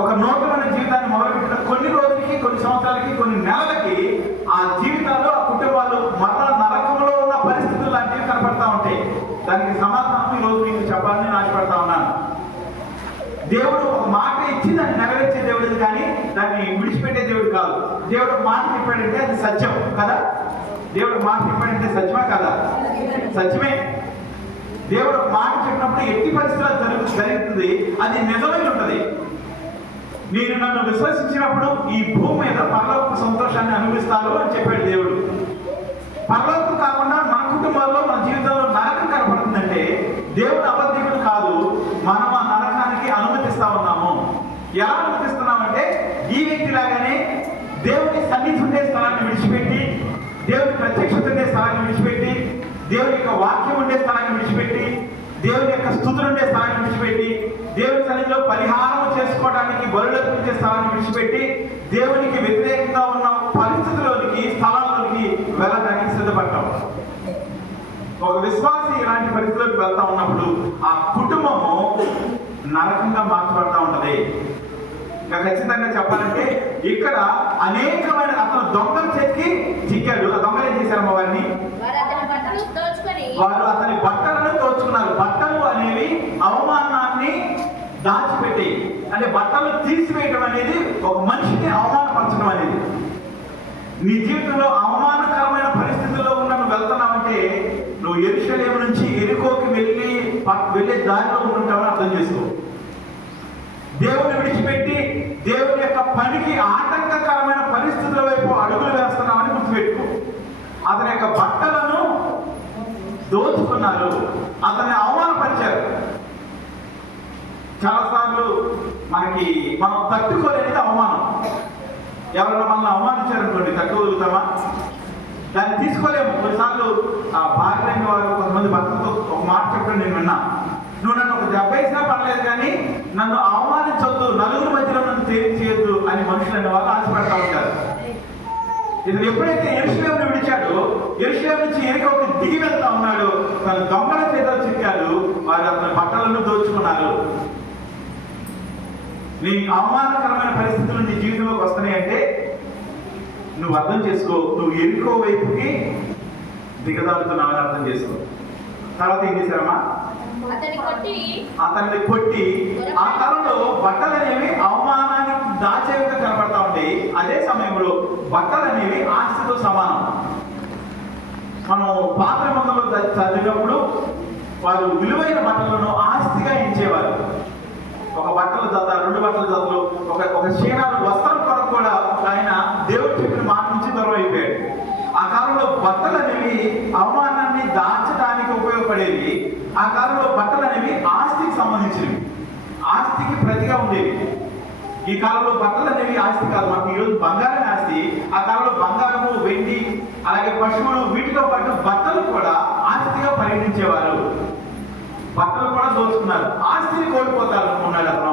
ఒక నూతన జీవితాన్ని మొదలుపెట్టిన కొన్ని రోజులకి, కొన్ని సంవత్సరాలకి, కొన్ని నెలలకి ఆ జీవితాల్లో ఆ కుటుంబాలు మరణ నరకంలో ఉన్న పరిస్థితులు లాంటివి కనపడతా ఉంటాయి. దానికి సమాధానం ఈ రోజు మీకు చెప్పాలని ఆశపడతా ఉన్నాను. దేవుడు ఒక మాట ఇచ్చి దాన్ని నెరవేర్చే దేవుడు కానీ దాన్ని విడిచిపెట్టే దేవుడు కాదు. దేవుడు మాట చెప్పాడంటే అది సత్యం కదా. దేవుడు మాట చెప్పాడంటే సత్యమా కదా? సత్యమే. దేవుడు మాట చెప్పినప్పుడు ఎట్టి పరిస్థితుల్లో జరుగుతుంది, అది నిజమై ఉంటుంది. నేను నన్ను విశ్వసించినప్పుడు ఈ భూమి మీద పరలోక సంతోషాన్ని అనుభవిస్తాను అని చెప్పాడు దేవుడు. పరలోకం కాకుండా మన కుటుంబాల్లో, మన జీవితంలో నరకం కనపడుతుందంటే దేవుడు అబద్ధికుడు కాదు. మనం ఆ నరకానికి అనుమతిస్తా ఉన్నాము. ఎలా అనుమతిస్తున్నామంటే ఈ వ్యక్తి లాగానే దేవుని సన్నిధి ఉండే స్థలాన్ని విడిచిపెట్టి, దేవుని ప్రత్యక్షత ఉండే స్థలాన్ని విడిచిపెట్టి, దేవుని యొక్క వాక్యం ఉండే స్థలాన్ని విడిచిపెట్టి, దేవుని యొక్క స్తుతులు ఉండే స్థలాన్ని విడిచిపెట్టి, దేవుని సన్నిధిలో పరిహారం చేసుకోవడానికి బలులర్పించే స్థలాన్ని విడిచిపెట్టి, దేవునికి వ్యతిరేకంగా ఉన్న పరిస్థితుల్లోనికి, స్థలాల్లోనికి వెళ్ళడానికి సిద్ధపడతాం. ఒక విశ్వాసి ఇలాంటి పరిస్థితులకు వెళ్తా ఉన్నప్పుడు ఆ కుటుంబము నరకంగా మార్చబడతా ఉంటది. ఇంకా ఖచ్చితంగా చెప్పాలంటే ఇక్కడ అనేకమైన అతను దొంగల చేతికి చిక్కాడు. ఆ దొంగలు ఏం చేశారమ్మా? వారిని వారు అతని బట్టలను దోచుకున్నారు. బట్టలు అనేవి అవమానాన్ని దాచిపెట్టి, అంటే బట్టలు తీసివేయడం అనేది ఒక మనిషిని అవమానపరచడం. అవసరం అనేది. నీ జీవితంలో అవమానకరమైన పరిస్థితుల్లో ఉన్న నువ్వు వెళ్తున్నావంటే నువ్వు యెరూషలేము నుంచి యెరికోకి వెళ్ళే దారిలో ఉంటావని అర్థం చేసుకో. దేవుని విడిచిపెట్టి దేవుని యొక్క పనికి ఆటంకకరమైన పరిస్థితుల వైపు అడుగులు వేస్తున్నామని గుర్తుపెట్టుకో. అతని యొక్క బట్టలను దోచుకున్నారు, అతన్ని అవమానపరిచారు. చాలాసార్లు మనం తట్టుకోలేనిది అవమానం. ఎవరైనా మనల్ని అవమానించారనుకోండి, తట్టుకోగలుగుతామా? దాన్ని తీసుకోలేము. కొన్నిసార్లు భార్య లేని వారు కొంతమంది భర్తతో ఒక మాట చెప్పడం నేను విన్నా, నువ్వు నన్ను ఒక దెబ్బ వేసినా పర్లేదు కానీ నన్ను అవమానించొద్దు, నలుగురు మధ్యలో నన్ను చేయొద్దు అని మనుషులు అనే వాళ్ళు ఆశపడతా ఉంటారు. ఇతను ఎప్పుడైతే యెరూషలేమును విడిచాడో, యెరూషలేము నుంచి యెరికోకి దిగి వెళ్తా ఉన్నాడు, తన దొంగల చేతులు చిక్కారు, వారు అతని బట్టలను దోచుకున్నారు. నీ అవమానకరమైన పరిస్థితులు నీ జీవితంలోకి వస్తున్నాయి అంటే నువ్వు అర్థం చేసుకో, నువ్వు యెరికో వైపుకి దిగదాడుతున్నావని అర్థం చేసుకో. తర్వాత ఏం చేశారమ్మా? అతన్ని కొట్టి ఆ కాలంలో బట్టలు అనేవి అవమానాన్ని దాచేవిగా కనపడతా ఉంటాయి. అదే సమయంలో బట్టలు అనేవి ఆస్తితో సమానం. మనం పాత నిబంధనలో చదివినప్పుడు వారు విలువైన బట్టలను ఆస్తిగా ఇచ్చేవారు. ఒక బట్టల జత, 2 బట్టల జతలు, ఒక క్షీణాలు వస్త్రం కొరకు కూడా ఆయన దేవుడు చెప్పిన మాట నుంచి దూరం అయిపోయాడు. ఆ కాలంలో బట్టలు అనేవి అవమానాన్ని దాచడానికి ఉపయోగపడేవి. ఆ కాలంలో బట్టలు అనేవి ఆస్తికి సంబంధించినవి, ఆస్తికి ప్రతిగా ఉండేవి. ఈ కాలంలో బట్టలు అనేవి ఆస్తి కాదు, మనకి ఈరోజు బంగారం ఆస్తి. ఆ కాలంలో బంగారము, వెండి, అలాగే పశువులు, వీటితో పాటు బట్టలు కూడా ఆస్తిగా పరిగణించేవారు. బట్టలు కూడా దోచుకున్నారు, ఆస్తిని కోల్పోతారు అనుకున్నాడు అతను.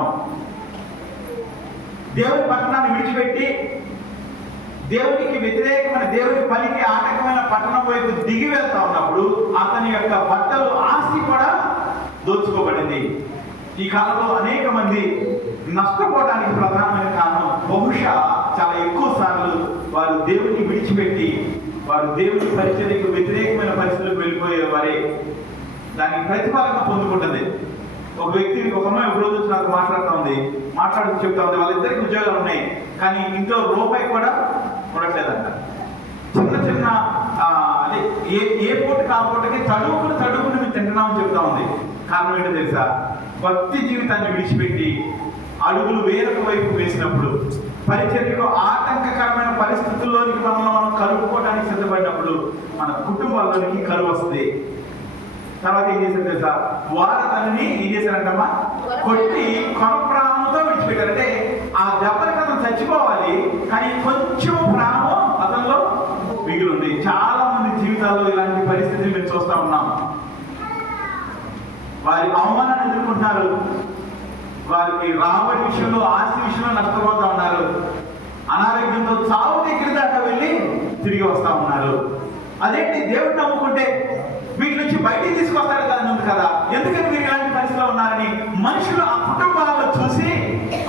దేవుని పట్టణాన్ని విడిచిపెట్టి దేవునికి వ్యతిరేకమైన, దేవుని పనికి ఆటంకమైన పట్టణం వైపు దిగి వెళ్తా ఉన్నప్పుడు అతని యొక్క బట్టలు, ఆస్తి కూడా దోచుకోబడింది. ఈ కాలంలో అనేక మంది నష్టపోవడానికి ప్రధానమైన కారణం బహుశా చాలా ఎక్కువ సార్లు వారు దేవుని విడిచిపెట్టి వారు దేవుని పరిచర్యకు వ్యతిరేకమైన పరిస్థితులకు వెళ్ళిపోయే వారే దానికి ప్రతిఫలంగా పొందుకుంటుంది. ఒక అమ్మాయి ఒక రోజు వచ్చి నాకు మాట్లాడుతూ చెప్తా ఉంది, వాళ్ళిద్దరికి ఉద్యోగాలు ఉన్నాయి కానీ ఇంట్లో రూపాయి కూడా ఉండట్లేదంట. చిన్న అదే ఏ పూట కాకపోతే చదువుకుని మేము తింటున్నామని చెప్తా ఉంది. కారణం ఏంటో తెలుసా? భక్తి జీవితాన్ని విడిచిపెట్టి అడుగులు వేరొక వైపు వేసినప్పుడు, పరిచర్యకు ఆటంకకరమైన పరిస్థితుల్లోనికి మనం కలుపుకోవడానికి సిద్ధపడినప్పుడు మన కుటుంబాల్లోనికి కరువు వస్తుంది. తర్వాత ఏం చేశారు తెలుసా? వారు తనని ఏం చేశారంటమ్మా? కొట్టి కొనప్రాణంతో విడిచిపెట్టారు. అంటే ఆ దెబ్బలకి అతను చచ్చిపోవాలి కానీ కొంచెం ప్రాణం అతనిలో మిగిలింది. చాలా మంది జీవితాల్లో ఇలాంటి పరిస్థితులు మేము చూస్తా ఉన్నాం. వారి అవమానాన్ని ఎదుర్కొంటున్నారు, వారికి రాబడి విషయంలో, ఆస్తి విషయంలో నష్టపోతా ఉన్నారు, అనారోగ్యంతో చావు దగ్గర దాకా వెళ్ళి తిరిగి వస్తా ఉన్నారు. అదేంటి, దేవుడిని నమ్ముకుంటే వీటి నుంచి బయటికి తీసుకొస్తాడు కదా, ఎందుకని మీరు ఇలాంటి పరిస్థితిలో ఉన్నారని మనుషులు ఆ కుటుంబాలను చూసి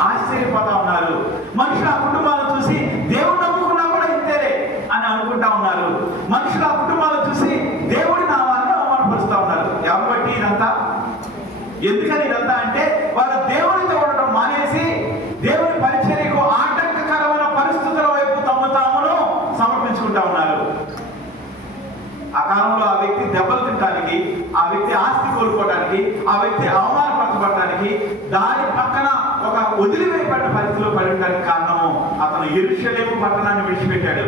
ఆశ్చర్యపోతా ఉన్నారు. మనుషులు ఆ కుటుంబాలను చూసి దేవుడు నమ్ముకున్నా కూడా ఇంతేలే అని అనుకుంటా ఉన్నారు. మనుషులు ఆ కుటుంబాలను చూసి దేవుడి నామాన్ని అవమానపరుస్తూ ఉన్నారు. కాబట్టి ఇదంతా ఎందుకని ఇదంతా అంటే వారు దేవుడితో ఉండటం మానేసి దేవుని పరిచర్యకు ఆటంకకరమైన పరిస్థితుల వైపు తామును సమర్పించుకుంటా ఉన్నారు. ఆ కాలంలో ఆ వ్యక్తి దెబ్బలు తినడానికి, ఆ వ్యక్తి ఆస్తి కోల్పోవడానికి, ఆ వ్యక్తి అవమానపరచబడటానికి దాని పక్కన ఒక వదిలివేయబడ్డ పరిస్థితిలో పడడానికి కారణము అతను యెరూషలేము పట్టణాన్ని విడిచిపెట్టాడు.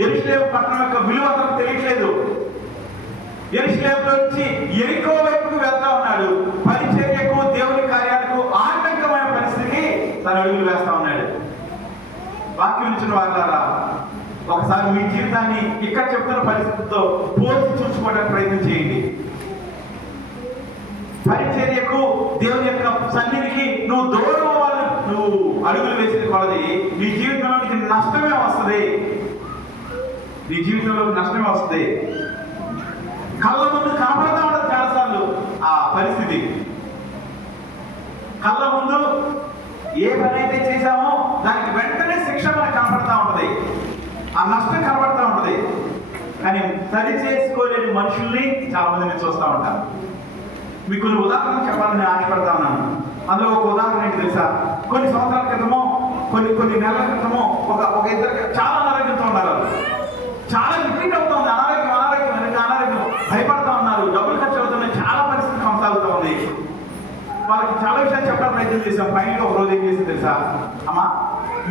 యెరూషలేము పట్టణం యొక్క విలువ అతను తెలియట్లేదు. యెరూషలేములో నుంచి యెరికో వైపుకు వెళ్తా ఉన్నాడు. పరిచర్యకు, దేవుని కార్యాలకు ఆటంకమైన పరిస్థితికి తన అడుగులు వేస్తా ఉన్నాడు. వాక్యం ఇచ్చిన వాళ్ళారా, ఒకసారి మీ జీవితాన్ని ఇక్కడ చెప్తున్న పరిస్థితులతో పోల్చి చూసుకోవడానికి ప్రయత్నం చేయండి. పరిచర్యకు, దేవుని యొక్క సన్నిధికి నువ్వు దూరం అవ్వాలి. నువ్వు అడుగులు వేసిన కొలది నీ జీవితంలో నీకు నష్టమే వస్తుంది. నీ జీవితంలో నష్టమే వస్తుంది. కళ్ళ ముందు కనపడతా ఉండదు చాలాసార్లు ఆ పరిస్థితి. కళ్ళ ముందు ఏ పని అయితే చేశామో దానికి వెంటనే శిక్ష మనకు కనపడతా ఉంటుంది, ఆ నష్టం కనబడతా ఉంటుంది. కానీ సరి చేసుకోలేని మనుషుల్ని చాలా మందిని చూస్తూ ఉంటాను. మీకు కొన్ని ఉదాహరణలు చెప్పాలని నేను ఆశపడతా ఉన్నాను. అందులో ఒక ఉదాహరణ ఏంటి తెలుసా? కొన్ని సంవత్సరాల క్రితము కొన్ని నెలల క్రితము ఒక ఇద్దరు చాలా అనారోగ్యంతో ఉన్నారు. చాలా రిపీట్ అవుతుంది, అనారోగ్యం భయపడతా ఉన్నారు, డబ్బులు ఖర్చు అవుతున్నాయి, చాలా పరిస్థితి కొనసాగుతూ ఉంది. వాళ్ళకి చాలా విషయాలు చెప్పడం ప్రయత్నం చేశాం. ఫైనల్గా ఒక రోజు ఏం చేసింది తెలుసా? అమ్మా,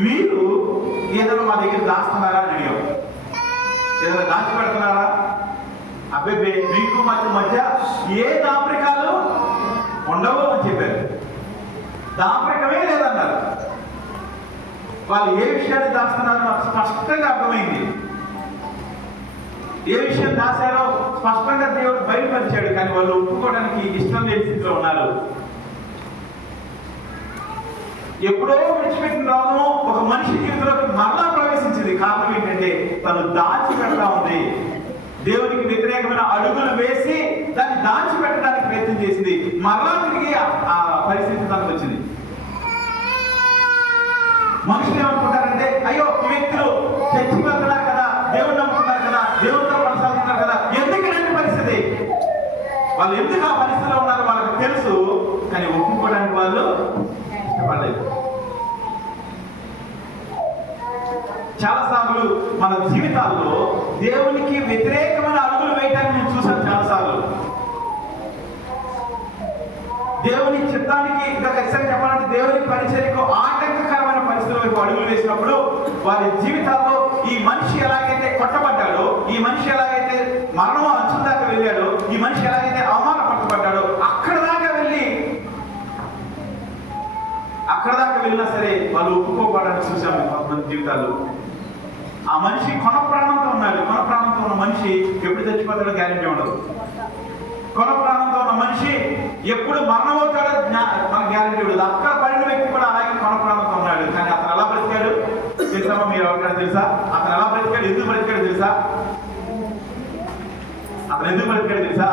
మీరు ఏదైనా మా దగ్గర దాస్తున్నారా అని అడిగాం. ఏదైనా దాచి పెడుతున్నారా? అబ్బాయి మీకు మధ్య ఏ దాపరికాలు ఉండవు అని చెప్పారు. దాపరికమే లేదన్నారు. వాళ్ళు ఏ విషయాన్ని దాస్తున్నారో నాకు స్పష్టంగా అర్థమైంది. ఏ విషయం దాచారో స్పష్టంగా దేవుడు బయలుపరిచాడు. కానీ వాళ్ళు ఒప్పుకోవడానికి ఇష్టం లేని స్థితిలో ఉన్నారు. ఎప్పుడో విడిచిపెట్టిన రోగము ఒక మనిషి జీవితంలోకి మరలా ప్రవేశించింది. కారణం ఏంటంటే తను దాచిపెడతా ఉంది. దేవునికి వ్యతిరేకమైన అడుగులు వేసి దాన్ని దాచిపెట్టడానికి ప్రయత్నం చేసింది. మరలా తిరిగి ఆ పరిస్థితి తనకు వచ్చింది. మనుషులు ఏమనుకుంటారంటే, అయ్యో ఈ వ్యక్తులు చర్చికి వెళ్తున్నారు కదా, దేవుడు నమ్ముతున్నారు కదా, దేవుడితో కొనసాగుతున్నారు కదా, ఎందుకు ఇలాంటి పరిస్థితి? వాళ్ళు ఎందుకు ఆ పరిస్థితిలో ఉన్నారో వాళ్ళకి తెలుసు. కానీ ఒప్పుకోవడానికి వాళ్ళు ఇష్టపడలేదు. చాలాసార్లు మన జీవితాల్లో దేవునికి వ్యతిరేకమైన అడుగులు వేయటానికి నేను చూసాను. చాలాసార్లు దేవుని చిత్తానికి, ఇంకా ఖచ్చితంగా చెప్పాలంటే దేవుని పరిచర్యకు ఆటంకకరమైన పరిస్థితుల వైపు అడుగులు వేసినప్పుడు వారి జీవితాల్లో ఈ మనిషి ఎలాగైతే కొట్టబడ్డాడో, ఈ మనిషి ఎలాగైతే మరణం అంచు దాకా వెళ్ళాడో, ఈ మనిషి ఎలాగైతే అవమానపరచబడ్డాడో, అక్కడ దాకా వెళ్ళినా సరే వాళ్ళు ఒప్పుకోవడానికి చూసాము కొంతమంది జీవితాలు. ఆ మనిషి కొన ప్రాణంతో ఉన్నాడు. కొన ప్రాణంతో ఉన్న మనిషి ఎప్పుడు చచ్చిపోతాడో గ్యారెంటీ ఉండదు. కొన ప్రాణంతో ఉన్న మనిషి ఎప్పుడు మరణం అవుతాడో మనకు గ్యారెంటీ ఉండదు. అక్కడ పడిన వ్యక్తి కూడా అలాగే కొన ప్రాణంతో ఉన్నాడు. కానీ అతను ఎలా బ్రతికాడు తెలుసామా? మీరు ఎవరికైనా తెలుసా? అతను ఎలా బ్రతికాడు, ఎందుకు బ్రతికాడు తెలుసా?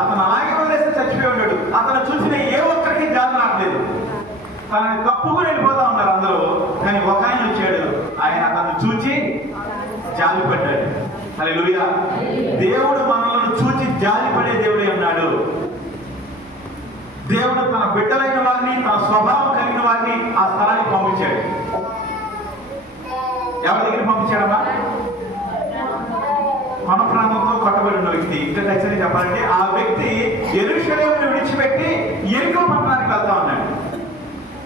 అతను అలాగే వదిలేస్తే చచ్చిపోయి ఉన్నాడు. అతను చూసిన ఏ ఒక్కరికి జాలి రావట్లేదు. తనని తప్పుకుని వెళ్ళిపోతా ఉన్నారు అందరూ. కానీ ఒక ఆయన వచ్చాడు, ఆయన అతను చూచి జాలి పడ్డాడు. హల్లెలూయా. దేవుడు మనల్ని చూచి జాలి పడే దేవుడే ఉన్నాడు. దేవుడు తన బిడ్డలైన వారిని, తన స్వభావం కలిగిన వారిని ఆ స్థలానికి పంపించాడు. ఎవరి దగ్గర పంపించాడమ్మా? కొన ప్రాంతంతో కొట్టబడి ఉన్న వ్యక్తి. ఇంకా ఖచ్చితంగా చెప్పాలంటే ఆ వ్యక్తి యెరూషలేమును విడిచిపెట్టి యెరికో పట్టణానికి వెళ్తా ఉన్నాడు.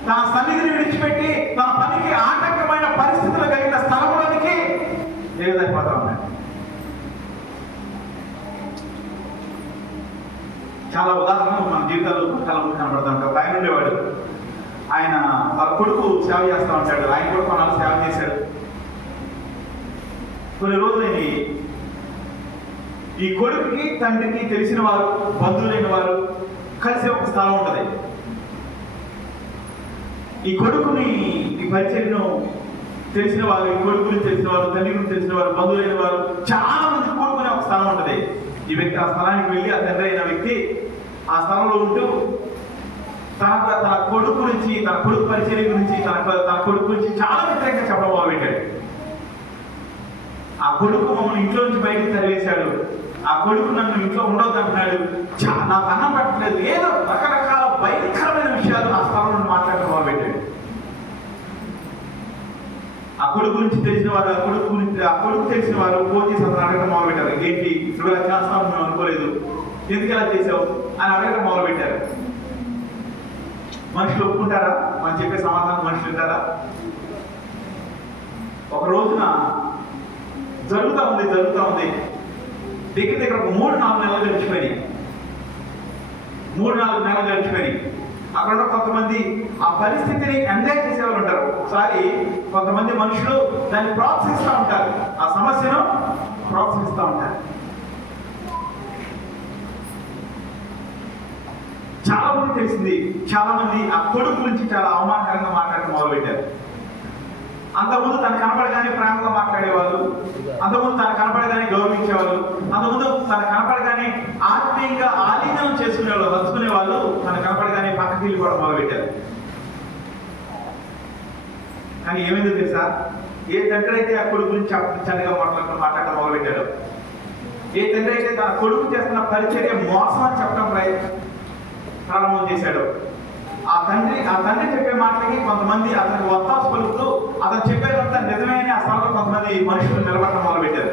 తన సన్నిధిని విడిచిపెట్టి తన పనికి ఆటంకమైన పరిస్థితులు కలిగిన స్థలంలోనికి లేదైపోతా ఉన్నాడు. చాలా ఉదాహరణలు మన జీవితాల్లో చాలా ముందు కనబడతా ఉంటాం. ఒక ఆయన ఉండేవాడు. ఆయన వాళ్ళ కొడుకు సేవ చేస్తూ ఉంటాడు. ఆయన కూడా కొన్నాళ్ళు సేవ చేశాడు. కొన్ని రోజులైన ఈ కొడుకుకి తండ్రికి తెలిసిన వారు, బంధువులైన వారు కలిసే ఒక స్థలం ఉంటుంది. ఈ కొడుకుని, ఈ పరిచర్యను తెలిసిన వారు, ఈ కొడుకుని తెలిసిన వారు, తండ్రి గురించి తెలిసిన వారు, బంధువులైన వారు చాలా మంది కూడుకునే ఒక స్థలం ఉంటుంది. ఈ వ్యక్తి ఆ స్థలానికి వెళ్ళి, ఆ తండ్రి అయిన వ్యక్తి ఆ స్థలంలో ఉంటూ తన కొడుకు గురించి, తన కొడుకు పరిచర్య గురించి, తన కొడుకు గురించి చాలా వ్యతిరేకంగా చెప్పడం మొదలుపెట్టాడు. ఆ కొడుకు మమ్మల్ని ఇంట్లో నుంచి బయటకు తరివేశాడు, ఆ కొడుకు నన్ను ఇంట్లో ఉండొద్దు అంటున్నాడు, నాకు అన్నం పెట్టలేదు, ఏదో రకరకాల భయంకరమైన విషయాలు ఆ స్థలంలో మాట్లాడటం మొదలుపెట్టాడు. ఆ కొడుకు గురించి తెలిసిన వారు, ఆ కొడుకు తెలిసిన వారు ఫోన్ చేసి అతను అడగడం మొదలుపెట్టారు. ఏంటి నువ్వు ఇలా చేస్తావు, మేము అనుకోలేదు, ఎందుకు ఇలా చేసావు అని అడగడం మొదలుపెట్టారు. మనుషులు ఒప్పుకుంటారా? మనం చెప్పే సమాధానం మనుషులు వింటారా? ఒక రోజున జరుగుతూ ఉంది దగ్గర ఒక 3-4 నెలలు గడిచిపోయినాయి. 3-4 నెలలు గడిచిపోయినాయి. అక్కడ కొంతమంది ఆ పరిస్థితిని ఎంజాయ్ చేసేవాళ్ళు ఉంటారు. ఒకసారి కొంతమంది మనుషులు దాన్ని ప్రోత్సహిస్తూ ఉంటారు, ఆ సమస్యను ప్రోత్సహిస్తూ ఉంటారు. చాలా మంది తెలిసింది, చాలా మంది ఆ కొడుకు గురించి చాలా అవమానకరంగా మాట్లాడటం మొదలుపెట్టారు. అంతకుముందు తను కనపడగానే ప్రేమగా మాట్లాడేవాళ్ళు, అంతకుముందు తను కనపడగానే గౌరవించేవాళ్ళు, అంతకుముందు తను కనపడగానే ఆత్మీయంగా ఆలీనం చేసుకునేవాళ్ళు, హత్తుకునే వాళ్ళు తను కనపడగానే పక్కకి వెళ్ళిపోవడం మొదలుపెట్టారు. కానీ ఏమైందో తెలుసా? ఏ తండ్రి అయితే ఆ కొడుకు గురించి చక్కగా మాట్లాడటం మొదలుపెట్టాడు, ఏ తండ్రి అయితే తన కొడుకు చేస్తున్న పరిచర్య మోసం అని చెప్పడం ప్రారంభం చేశాడు, ఆ తండ్రి చెప్పే మాటలకి కొంతమంది అతనికి వత్తాసు పలుకుతూ అతను చెప్పేదంతా నిజమే అని ఆ స్థలంలో కొంతమంది మనుషులు నిలబడటం మొదలు పెట్టారు.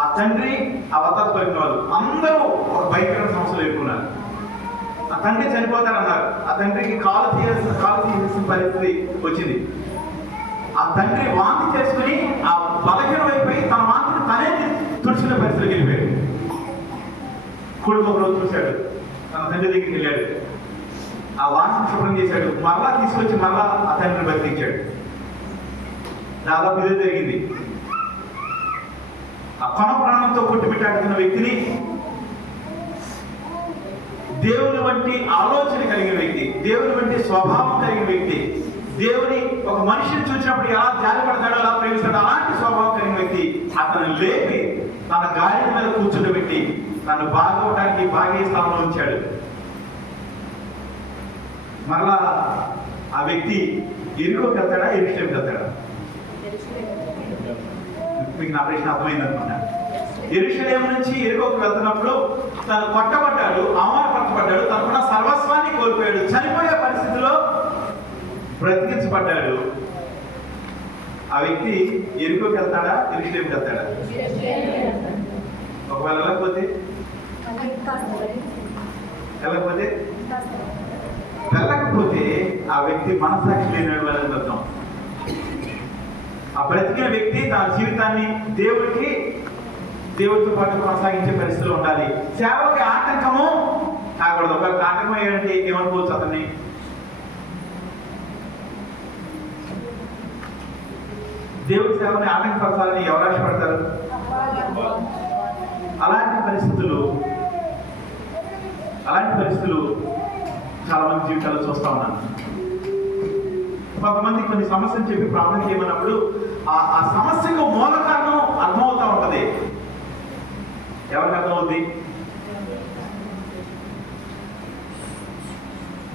ఆ తండ్రి ఆ వత్తాసు పలికిన వాళ్ళు అందరూ ఒక భయంకరమైన సమస్యలు ఎదుర్కొన్నారు. ఆ తండ్రి చనిపోతారన్నారు. ఆ తండ్రికి కాలు తీయాల్సిన పరిస్థితి వచ్చింది. ఆ తండ్రి వాంతి చేసుకుని ఆ బలహీనం అయిపోయి తన వాంతిని తనే తుడిచిన పరిస్థితికి వెళ్ళిపోయాడు. కొడుకు ఒక రోజు చూశాడు, తన తండ్రి దగ్గరికి వెళ్ళాడు, ఆ వాంతిని శుభ్రం చేశాడు, మరలా తీసుకొచ్చి మరలా ఆ తండ్రిని బతికించాడు. దాదాపు ఇదే జరిగింది. ఆ కొన ప్రాణంతో కొట్టుమిట్టాడుతున్న వ్యక్తిని దేవుని వంటి ఆలోచన కలిగిన వ్యక్తి, దేవుని వంటి స్వభావం కలిగిన వ్యక్తి, దేవుని ఒక మనిషిని చూసినప్పుడు ఎలా జారిపడతాడో ఎలా ప్రేమిస్తాడో అలాంటి స్వభావం కలిగిన వ్యక్తి అతను లేపి తన గాడి మీద కూర్చోబెట్టి తను బాగోవడానికి బాగే స్థానంలో ఉంచాడు. మరలా ఆ వ్యక్తి ఎరుకోకి వెళ్తాడా, ఎరుషలేంకి వెళ్తాడా? మీకు నా ప్రశ్న అర్థమైంది అనుకున్నా. యెరూషలేము నుంచి ఎరుకోకు వెళ్తున్నప్పుడు తను కొట్టబడ్డాడు, అవమానపరచబడ్డాడు, తనకున్న సర్వస్వాన్ని కోల్పోయాడు, చనిపోయే పరిస్థితిలో బ్రతికించబడ్డాడు. ఆ వ్యక్తి ఎరుకోకి వెళ్తాడా, యెరూషలేముకి వెళ్తాడా? ఒకవేళ వెళ్ళకపోతే ఆ వ్యక్తి మనసాక్షి లేని వాళ్ళని అర్థం. ఆ బ్రతికిన వ్యక్తి తన జీవితాన్ని దేవుడితో పాటు కొనసాగించే పరిస్థితిలో ఉండాలి. సేవకి ఆటంకము కాకూడదు. ఒకవేళ ఆటంకం అయ్యాడంటే ఏమనుకోవచ్చు అతన్ని? దేవుడి సేవని ఆటంకపరచాలని ఎవరు ఆశపడతారు? అలాంటి పరిస్థితులు చాలా మంది జీవితాల్లో చూస్తా ఉన్నాను. కొంతమంది కొన్ని సమస్యలు చెప్పి ప్రార్థన చేయమన్నప్పుడు ఆ సమస్యకు మూల కారణం అర్థమవుతా ఉంటది. ఎవరికి అర్థమవుద్ది?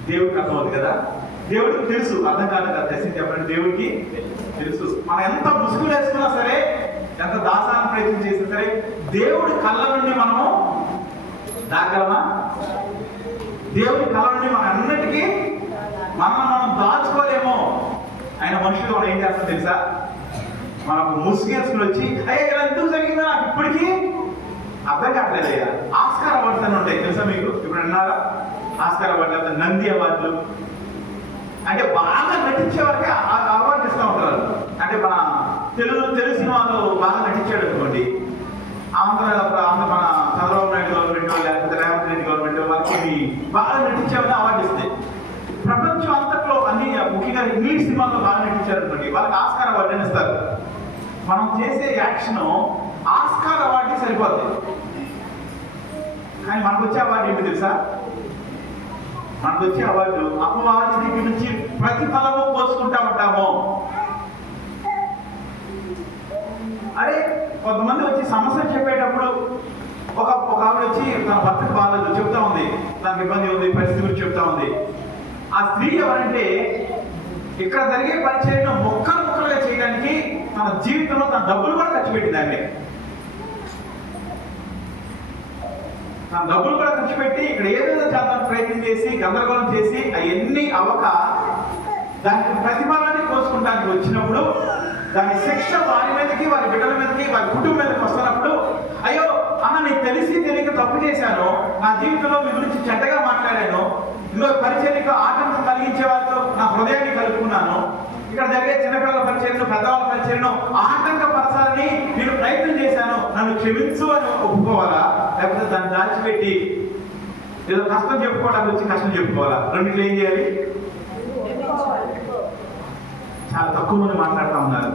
దేవుడికి అర్థమవుతుంది కదా. దేవుడికి తెలుసు, అర్థం కాదు కదా. దర్శనం చెప్పండి, దేవుడికి తెలుసు. మనం ఎంత ముసుగులు వేసుకున్నా సరే, ఎంత దాసాన్ని ప్రయత్నం చేసినా సరే, దేవుడి కళ్ళ నుండి మనము దాగలమా? దేవుడి కళ్ళ నుండి మన అన్నిటికీ మనం దాచుకోలేమో. ఆయన మనుషులు మనం ఏం చేస్తాం తెలుసా? మనకు ముసుగేసుకుని వచ్చి అయ్యా ఇలా ఎందుకు జరిగిందో నాకు ఇప్పటికీ అర్థం కావట్లేదు. అయ్యా ఆస్కార్ అవార్డ్స్ అని ఉంటాయి తెలుసా మీకు? ఇప్పుడు అన్నారా ఆస్కార్ అవార్డు, నంది అవార్డులు అంటే బాగా నటించే వారికి అవార్డు ఇస్తూ ఉంటారు. అంటే మన తెలుగు సినిమాలో బాగా నటించాడు అనుకోండి, ఆంధ్ర మన చంద్రబాబు నాయుడు గవర్నమెంట్ లేకపోతే రేవంత్ రెడ్డి గవర్నమెంట్ వాళ్ళకి బాగా నటించామని అవార్డు ఇస్తాయి. ప్రపంచం అంతట్లో అన్ని ముఖ్యంగా ఇంగ్లీష్ సినిమాల్లో బాగా నటించారు అనుకోండి, వాళ్ళకి ఆస్కార్ అవార్డు అని ఇస్తారు. మనం చేసే యాక్షన్ ఆస్కార్ అవార్డుకి సరిపోతుంది. కానీ మనకు వచ్చే అవార్డు ఏంటి తెలుసా? మనకు వచ్చే అవార్డు అపవాది దగ్గర నుంచి ప్రతిఫలము పోసుకుంటా ఉంటాము. అరే కొంతమంది వచ్చి సమస్య చెప్పేటప్పుడు ఒక ఆవిడ వచ్చి తన భర్తకు బాగాలేదు చెప్తా ఉంది, తనకు ఇబ్బంది ఉంది, పరిస్థితి గురించి చెప్తా ఉంది. ఆ స్త్రీ ఎవరంటే ఇక్కడ జరిగే పరిచయం ముక్కలుగా చేయడానికి తన జీవితంలో తన డబ్బులు కూడా ఖర్చు పెట్టిందండి. తన డబ్బులు కూడా ఖర్చు పెట్టి ఇక్కడ ఏదైనా చేద్దానికి ప్రయత్నం చేసి గందరగోళం చేసి అవన్నీ అవ్వక దానికి ప్రతిఫలాన్ని కోసుకుంటానికి వచ్చినప్పుడు దాని శిక్ష వారి మీదకి, వారి బిడ్డల మీదకి, వారి కుటుంబం మీదకి వస్తున్నప్పుడు అయ్యో అన్న నీకు తెలియక తప్పు చేశాను, నా జీవితంలో మీ గురించి చెడ్డగా మాట్లాడాను, ఇందులో పరిచర్యకు ఆటంకం కలిగించే వారితో నా హృదయాన్ని కలుపుకున్నాను, ఇక్కడ జరిగే చిన్నపిల్లల పరిచర్యను పెద్దవాళ్ళ పరిచర్యను ఆటంకపరచాలని నేను ప్రయత్నం చేశాను, నన్ను క్షమించు అని ఒప్పుకోవాలా? లేకపోతే దాన్ని దాచిపెట్టి ఏదో కష్టం చెప్పుకోవడానికి వచ్చి కష్టం చెప్పుకోవాలా? రెండింటిలో ఏం చేయాలి? చాలా తక్కువ మంది మాట్లాడుతూ ఉన్నారు.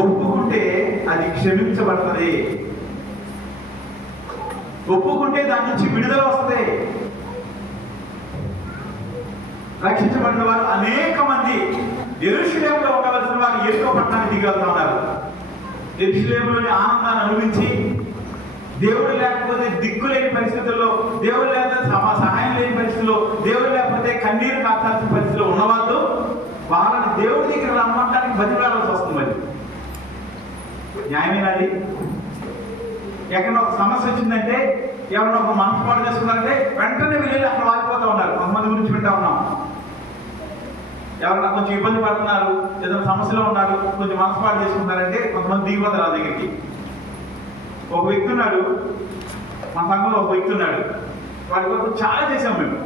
ఒప్పుకుంటే అది క్షమించబడుతుంది, ఒప్పుకుంటే దాని నుంచి విడుదల వస్తుంది. రక్షించబడిన వారు అనేక మంది యెరూషలేములో ఉండవలసిన వారు ఎరుకో పట్టణానికి దిగలుగుతా ఉన్నారు. యెరూషలేములోని ఆనందాన్ని అనుభవించి దేవుడు లేకపోతే దిక్కు లేని పరిస్థితుల్లో, దేవుడు లేకపోతే సహాయం లేని పరిస్థితుల్లో, దేవుడు లేకపోతే కన్నీరు కాచాల్సిన పరిస్థితిలో ఉన్నవాళ్ళు వాళ్ళని దేవుడి దగ్గర రమ్మటానికి బతిలాడాల్సి వస్తుంది. మరి న్యాయమేనాది? ఎక్కడ ఒక సమస్య వచ్చిందంటే ఎవరైనా ఒక మనసు పాడు చేసుకున్నారంటే వెంటనే వెళ్ళి అక్కడ వాలిపోతూ ఉన్నారు. కొంతమంది గురించి వింటా ఉన్నాం. ఎవరైనా కొంచెం ఇబ్బంది పడుతున్నారు, ఏదైనా సమస్యలో ఉన్నారు, కొంచెం మనసు పాడు చేసుకుంటారంటే కొంతమంది దిగిపోతారు ఆ దగ్గరికి. ఒక వ్యక్తి ఉన్నాడు, మా సంఘంలో ఒక వ్యక్తి ఉన్నాడు. వాడి కొరకు చాలా చేసాం, మేము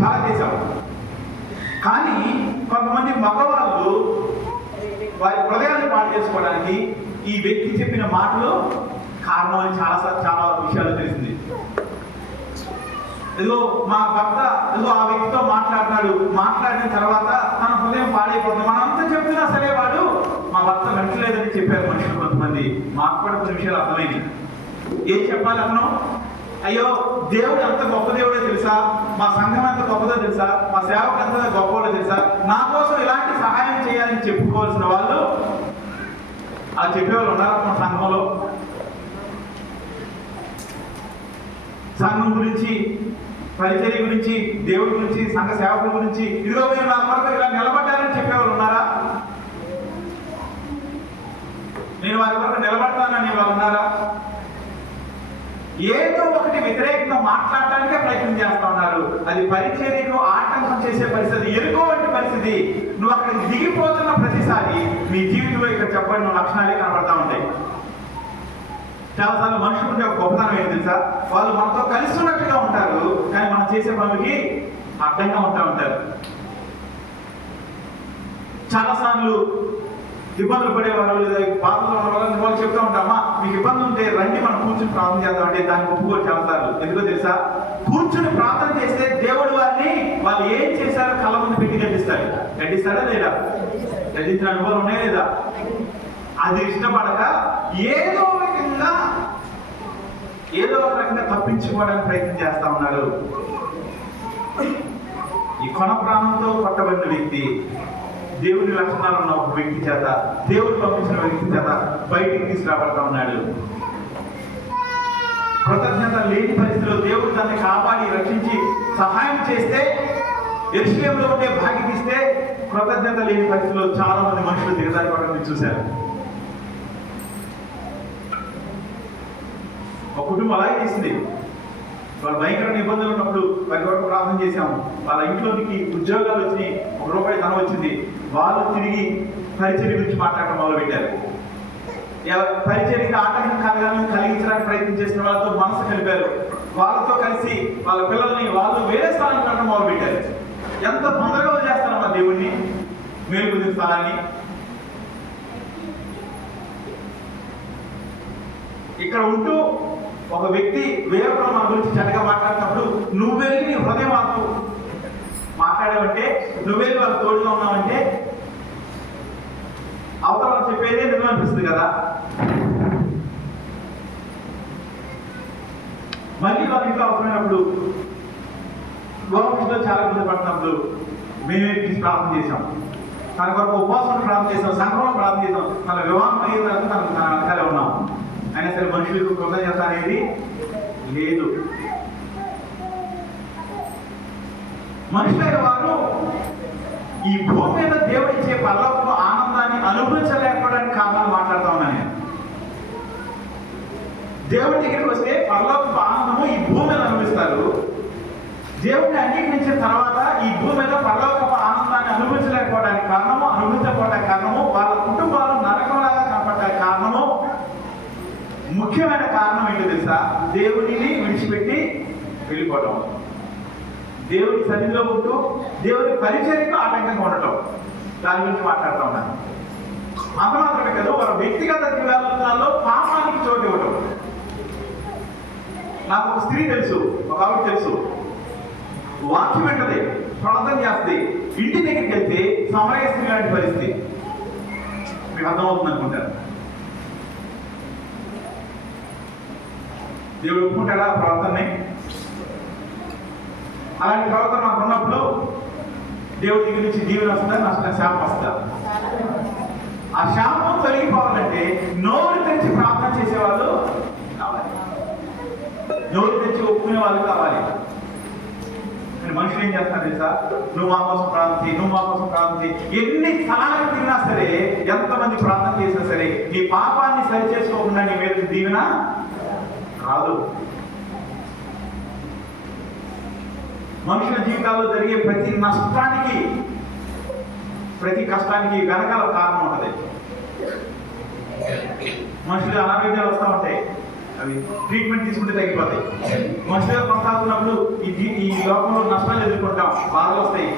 చాలా చేసాం. కానీ కొంతమంది మగవాళ్ళు వారి హృదయాన్ని పాడు చేసుకోవడానికి ఈ వ్యక్తి చెప్పిన మాటలు కారణం అని చాలా విషయాలు తెలిసింది. ఏదో మా భర్త ఏదో ఆ వ్యక్తితో మాట్లాడిన తర్వాత తన హృదయం పాడైపోతుంది. మనం అంతా చెప్తున్నా సరే వాడు మా భర్త వెంటలేదని చెప్పారు మనుషులు కొంతమంది. మాకు కూడా కొన్ని విషయాలు అర్థమైంది. ఏం చెప్పాలి అతను? అయ్యో దేవుడు ఎంత గొప్ప దేవుడో తెలుసా, మా సంఘం ఎంత గొప్పదో తెలుసా, మా సేవకు ఎంత గొప్పదో తెలుసా, నా కోసం ఇలాంటి సహాయం చేయాలని చెప్పుకోవాల్సిన వాళ్ళు అలా చెప్పేవాళ్ళు ఉన్నారు మన సంఘంలో. సంఘం గురించి, పరిచర్య గురించి, దేవుడి గురించి, సంఘ సేవకుల గురించి, ఇదిగో మీరు నా కొరకు ఇలా నిలబడ్డారని చెప్పేవాళ్ళు ఉన్నారా? నేను వారి కొరకు నిలబడతానని వాళ్ళు ఉన్నారా? ఏదో ఒకటి వ్యతిరేకంగా మాట్లాడటానికే ప్రయత్నం చేస్తా ఉన్నారు. అది పరిచర్యకు ఆటంకం చేసే పరిస్థితి, ఎరుకో వంటి పరిస్థితి. నువ్వు అక్కడికి దిగిపోతున్న ప్రతిసారి మీ జీవితంలో ఇక్కడ చెప్పబడిన లక్షణాలే కనబడతా ఉంటాయి. చాలాసార్లు మనుషులు ఉండే ఒక గొప్పతనం ఏంటి తెలుసా? వాళ్ళు మనతో కలిసి ఉన్నట్టుగా ఉంటారు, కానీ మనం చేసే పనులకి అడ్డంగా ఉంటారు. చాలాసార్లు ఇబ్బందులు పడేవాళ్ళు లేదా బాధలు ఉన్న వాళ్ళు చెప్తూ ఉంటామా, మీకు ఇబ్బంది ఉంటే రండి మనం కూర్చుని ప్రార్థన చేద్దాం అంటే దానికి ఒప్పుకోరు చాలాసార్లు. ఎందుకో తెలుసా? కూర్చుని ప్రార్థన చేస్తే దేవుడు వాళ్ళు ఏం చేశారో కళ్ళ ముందు పెట్టి గడ్డిస్తాడా లేదా? గడ్డించిన అనుభవం ఉన్నాయా లేదా? అది ఇష్టపడక ఏదో ఒక రకంగా తప్పించుకోవడానికి ప్రయత్నం చేస్తా ఉన్నారు. ఈ కొన ప్రాణంతో పట్టబడిన వ్యక్తి దేవుడి లక్షణాలు ఉన్న ఒక వ్యక్తి చేత, దేవుడు పంపించిన వ్యక్తి చేత బయటికి తీసుకురాబడతా ఉన్నాడు. కృతజ్ఞత లేని పరిస్థితిలో దేవుడు దాన్ని కాపాడి రక్షించి సహాయం చేస్తే, యెరూషలేములో ఉండే భాగ్యం ఇస్తే, కృతజ్ఞత లేని పరిస్థితిలో చాలా మంది మనుషులు దిగజారిపోవడం చూశారు. ఒక కుటుంబం అలాగే చేసింది. వాళ్ళు భయంకరమైన ఇబ్బందులు ఉన్నప్పుడు వారి వరకు ప్రార్థన చేశాము. వాళ్ళ ఇంట్లోనికి ఉద్యోగాలు వచ్చినాయి, ₹1 ధనం వచ్చింది. వాళ్ళు తిరిగి పరిచర్య గురించి మాట్లాడటం మొదలుపెట్టారు. పరిచర్యకి ఆటంకం కలిగించడానికి ప్రయత్నం చేసిన వాళ్ళతో మనసు కలిపారు. వాళ్ళతో కలిసి వాళ్ళ పిల్లల్ని వాళ్ళు వేరే స్థానానికి వెళ్ళడం మొదలుపెట్టారు. ఎంత తొందరగా వదిలేస్తారమ్మా దేవుణ్ణి, మేలు పొందిన స్థలాన్ని. ఇక్కడ ఉంటూ ఒక వ్యక్తి వేరొకరు మన గురించి చెడ్డగా మాట్లాడినప్పుడు నువ్వెళ్ళి నీ హృదయం మాకు మాట్లాడావంటే, నువ్వెళ్ళి వాళ్ళకి తోడుగా ఉన్నావంటే అవతల వాళ్ళు చెప్పేదే నిజం అనిపిస్తుంది కదా. మళ్ళీ వాళ్ళ ఇంట్లో అవసరమైనప్పుడు గవర్నమెంట్లో చాలా ఇబ్బంది పడుతున్నప్పుడు మేమే ప్రార్థన చేశాం. తన కొరకు ఉపవాసం ప్రార్థన చేసాం, సంఘంలో ప్రార్థన చేసాం. తన వివాహం అయిన తర్వాత తన వెనకాలే ఉన్నాం. అయినా సరే మనుషులకు కృతజ్ఞత అనేది లేదు. మనుషులైన వారు ఈ భూమి మీద దేవుడిచ్చే పరలోకపు ఆనందాన్ని అనుభవించలేకపోవడానికి కారణాలు మాట్లాడుతా ఉన్నాను నేను. దేవుడి దగ్గరికి వస్తే పరలోకపు ఆనందము ఈ భూమి మీద అనుభవిస్తారు. దేవుడిని అంగీకరించిన తర్వాత ఈ భూమి మీద పరలోకపు ఆనందాన్ని అనుభవించలేకపోవడానికి కారణము వాళ్ళ కుటుంబాలు నరకంలాగా కనపడడానికి కారణము, ముఖ్యమైన కారణం ఏంటో తెలుసా? దేవుడిని విడిచిపెట్టి వెళ్ళిపోవటం, దేవుడి సన్నిధిలో ఉంటూ దేవుడి పరిచర్యకు ఆటంకంగా ఉండటం. దాని గురించి మాట్లాడుతూ ఉన్నాను. అంత మాత్రమే కదా, వారి వ్యక్తిగత జీవితాల్లో పాపానికి చోటు ఇవ్వటం. నాకు ఒక స్త్రీ తెలుసు, ఒక ఆవిడ తెలుసు, వాక్యం వెంటనే ప్రార్థన చేస్తే ఇంటి దగ్గరికి వెళ్తే సమరయ స్త్రీ లాంటి పరిస్థితి. మీకు అర్థమవుతుంది అనుకుంటారు. దేవుడు ఒప్పుకుంటాడా ప్రవర్తనని? అలాంటి ప్రవర్తన మనకు ఉన్నప్పుడు దేవుడి దగ్గర నుంచి దీవెన వస్తుందా, నష్టం శాపం వస్తుందా? ఆ శాపం తొలగిపోవాలంటే నోరు తెచ్చి ప్రార్థన చేసేవాళ్ళు కావాలి, నోరు తెచ్చి ఒప్పుకునే వాళ్ళు కావాలి. మనుషులు ఏం చేస్తారు తెలుసా? నువ్వు మా కోసం ప్రార్థన చేయి. ఎన్ని స్థలాలకు తిరిగినా సరే, ఎంతమంది ప్రార్థన చేసినా సరే, నీ పాపాన్ని సరి చేసుకోకుండా నీ మీద దీవెన రాదు. మనుషుల జీవితాల్లో జరిగే ప్రతి నష్టానికి, ప్రతి కష్టానికి వెనకాల కారణం ఉంటుంది. మనుషులు అనారోగ్యాలు వస్తూ ఉంటాయి, అవి ట్రీట్మెంట్ తీసుకుంటే తగ్గిపోతాయి. మనుషులుగా కొనసాగుతున్నప్పుడు ఈ లోకంలో నష్టాలు ఎదుర్కొంటాం, బాధలు వస్తాయి.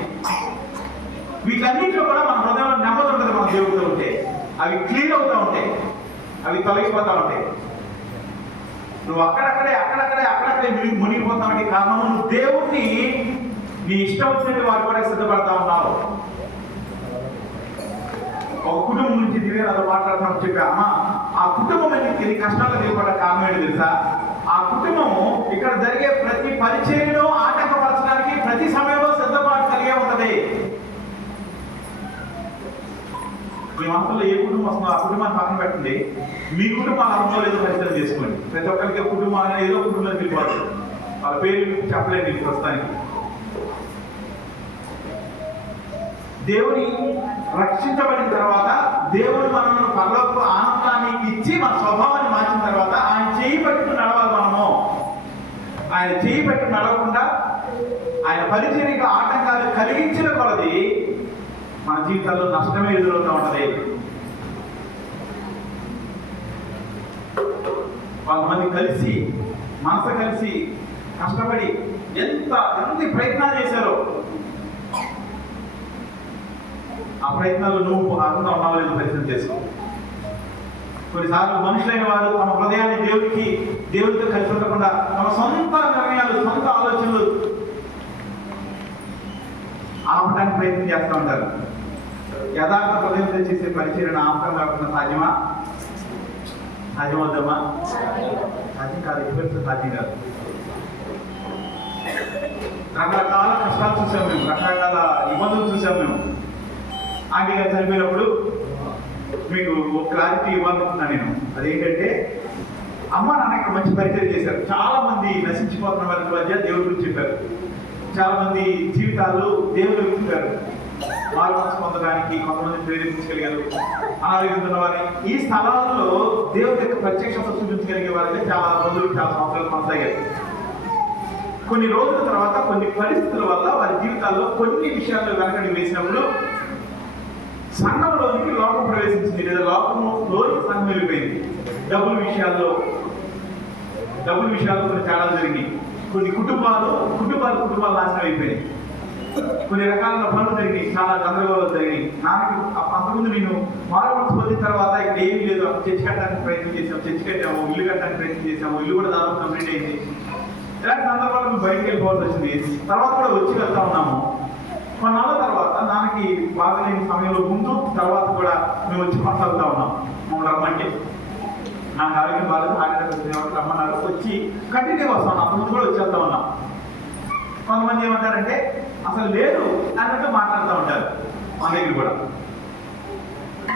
వీటన్నింటిలో కూడా మన హృదయంలో నెమ్మది ఉంటుంది. మన దేవుడితో ఉంటే అవి క్లియర్ అవుతూ ఉంటాయి, అవి తొలగిపోతూ ఉంటాయి. నువ్వు అక్కడక్కడే మునిగిపోతానికి కారణం నువ్వు దేవుణ్ణి నీ ఇష్టం వచ్చినట్టు వాడు కూడా సిద్ధపడతా ఉన్నావు. ఒక కుటుంబం నుంచి దివ్య నాతో మాట్లాడుతున్నప్పుడు చెప్పా, అమ్మా ఆ కుటుంబం ఎన్ని కష్టాలు దిగబడ్డ కారణం ఏంటి తెలుసా? ఆ కుటుంబము ఇక్కడ జరిగే ప్రతి పరిచర్యను ఆటంకపరచడానికి ప్రతి సమయంలో సిద్ధపాటు కలిగే ఉంటది. మీ మనసులో ఏ కుటుంబం వస్తుందో ఆ కుటుంబాన్ని పక్కన పెట్టండి, మీ కుటుంబాన్ని అనుభవం లేదో పరిశీలన చేసుకోండి. ప్రతి ఒక్కరికి కుటుంబం ఏదో కుటుంబంలో వెళ్ళిపోతుంది, వాళ్ళ పేరు చెప్పలేదు మీకు ప్రస్తుతానికి. దేవుని రక్షించబడిన తర్వాత దేవుడు మనల్ని పరలోక ఆనందాన్ని ఇచ్చి మన స్వభావాన్ని మార్చిన తర్వాత ఆయన చేయి పట్టుకుని నడవాలి. మనము ఆయన చేయి పట్టుకుని నడవకుండా ఆయన పరిచర్యకు ఆటంకాలు కలిగించిన కొలది మన జీవితాల్లో నష్టమే ఎదురవుతూ ఉంటది. కొంతమంది కలిసి మనసు కలిసి కష్టపడి ఎంత ప్రయత్నాలు చేశారో ఆ ప్రయత్నాలు నువ్వు అంతా ఉన్నావో లేదో పరిశీలన చేసుకో. కొన్నిసార్లు మనుషులైన వారు తమ హృదయాన్ని దేవుడితో కలిసి ఉండకుండా తమ సొంత నిర్ణయాలు, సొంత ఆలోచనలు ఆపడానికి ప్రయత్నం చేస్తూ ఉంటారు. యథార్థ హృదయంతో చేసే పరిచర్యను ఆపడం కాకుండా సాధ్యమవుతామా? సాధ్యం కాదు, ఎప్పుడు సాధ్యం కాదు. రకరకాల కష్టాలు చూసాం మేము, రకరకాల ఇబ్బందులు చూసాం మేము. ఆంటీ గారు చనిపోయినప్పుడు మీకు ఒక క్లారిటీ ఇవ్వాలనుకుంటున్నాను నేను. అదేంటంటే అమ్మ నాన్న ఇక్కడ మంచి పరిచయం చేశారు. చాలా మంది నశించిపోతున్న వారి మధ్య దేవుడి గురించి చెప్పారు. చాలా మంది జీవితాల్లో దేవుడు చెప్పారు. వారు మనసు పొందడానికి కొంతమంది ప్రేరేపించగలిగారు. అనారోగ్యం ఉన్న వారిని ఈ స్థలాల్లో దేవుడి యొక్క ప్రత్యక్షత చూపించగలిగే వారికి చాలా రోజులు, చాలా సంవత్సరాలు కొనసాగారు. కొన్ని రోజుల తర్వాత కొన్ని పరిస్థితుల వల్ల వారి జీవితాల్లో కొన్ని విషయాల్లో వెనకడి వేసినప్పుడు సంఘంలోనికి లోకం ప్రవేశించింది, లేదా లోకంలోకి సంఘం వెళ్ళిపోయింది. డబ్బుల విషయాల్లో కొన్ని తేడాలు జరిగినాయి. కొన్ని కుటుంబాలు నాశనం అయిపోయినాయి. కొన్ని రకాల పనులు జరిగినాయి, చాలా గందరగోళాలు జరిగినాయి. నాకు అంతకుముందు నేను మారుమనసు పొందిన తర్వాత ఇక్కడ ఏమీ లేదు, చర్చి కట్టడానికి ప్రయత్నం చేసాము, చర్చి కట్టాము, ఇల్లు కట్టడానికి ప్రయత్నం చేసాము, ఇల్లు కూడా దాదాపు కంప్లీట్ అయింది. ఇలాంటి సందర్భాలు బయటకు వెళ్ళిపోవాల్సి వచ్చింది. తర్వాత కూడా వచ్చి వెళ్తా ఉన్నాము. కొన్నాళ్ళ తర్వాత నాన్నకి బాగలేని సమయంలో ముందు తర్వాత కూడా మేము వచ్చి కొనసాగుతా ఉన్నాం. మమ్మల్ని రమ్మంటే నాకు ఆరోగ్యం బాగాలేదు, హార్ట్ రమ్మన్నారు, వచ్చి కంటిన్యూ వస్తా ఉన్నాం. ముందు కూడా వచ్చి వెళ్తా ఉన్నాం. కొంతమంది ఏమంటారంటే అసలు లేదు అన్నట్టు మాట్లాడుతూ ఉంటారు మన దగ్గర కూడా.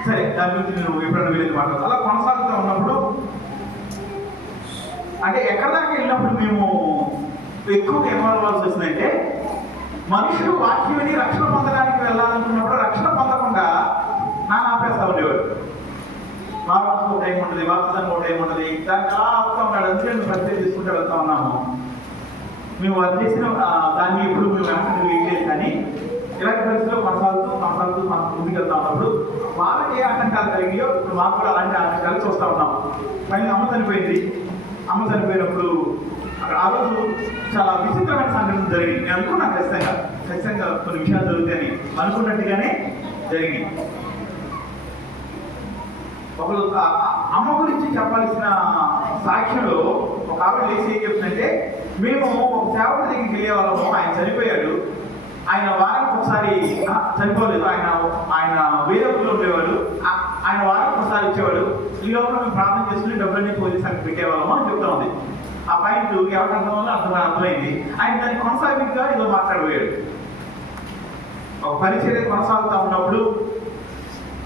సరే, దాని గురించి నేను ఎప్పుడైనా వెళ్ళేది మాట్లాడతాను. అలా కొనసాగుతూ ఉన్నప్పుడు అంటే ఎక్కడ దాకా వెళ్ళినప్పుడు మేము ఎక్కువగా ఏమవ్వాల్సి వస్తుందంటే, మనుషులు వాక్యాన్ని రక్షణ పొందడానికి వెళ్ళాలనుకున్నప్పుడు రక్షణ పొందకుండా నాన్న ఆపేస్తా ఉండేవాడు. వార్తకు ఒక టైం ఉంటుంది, వార్తకు ఒక టైం ఉంటుంది, దానికి అలా ఆపుతా ఉన్నాడు. అందుకే మేము పరిచయం తీసుకుంటూ వెళ్తా ఉన్నాము. మేము అది చేసిన దాన్ని ఇప్పుడు మేము వెనక్కి వేయలేదు. కానీ ఇలాంటి పరిస్థితుల్లో కొనసాగుతూ మనం ముందుకు వెళ్తా ఉన్నప్పుడు వాళ్ళకి ఏ ఆటంకాలు కలిగియో ఇప్పుడు మాకు కూడా అలాంటి ఆటంకాలు చూస్తూ ఉన్నాం. పైన అమ్మ చనిపోయింది. అమ్మ చనిపోయినప్పుడు అక్కడ ఆ రోజు చాలా విచిత్రమైన సంఘటన జరిగింది. నేను అనుకున్నాను ఖచ్చితంగా కొన్ని విషయాలు జరుగుతాయని, అనుకున్నట్టుగానే జరిగింది. ఒకరు అమ్మ గురించి చెప్పాల్సిన సాక్ష్యంలో ఒక ఆవిడ లేచి ఏం చెప్తుందంటే, మేము ఒక సేవకుడి దగ్గరికి వెళ్ళే వాళ్ళము, ఆయన చనిపోయాడు. ఆయన వారానికి ఒకసారి చనిపోలేదు, ఆయన వేరే ఊళ్ళో ఉండేవాడు. ఆయన వారానికి ఒకసారి ఇచ్చేవాడు. ఈ లోపల మేము ప్రార్థన చేసుకుని డబ్బులన్నీ పోలీసు అక్కడ పెట్టేవాళ్ళము అని చెప్తా ఉంది. ఆ పాయింట్ ఎవరికి అర్థం వల్ల అర్థమైంది. ఆయన దాన్ని కొనసాగింపుగా ఏదో మాట్లాడబోయాడు. ఒక పరిచర్య కొనసాగుతూ ఉన్నప్పుడు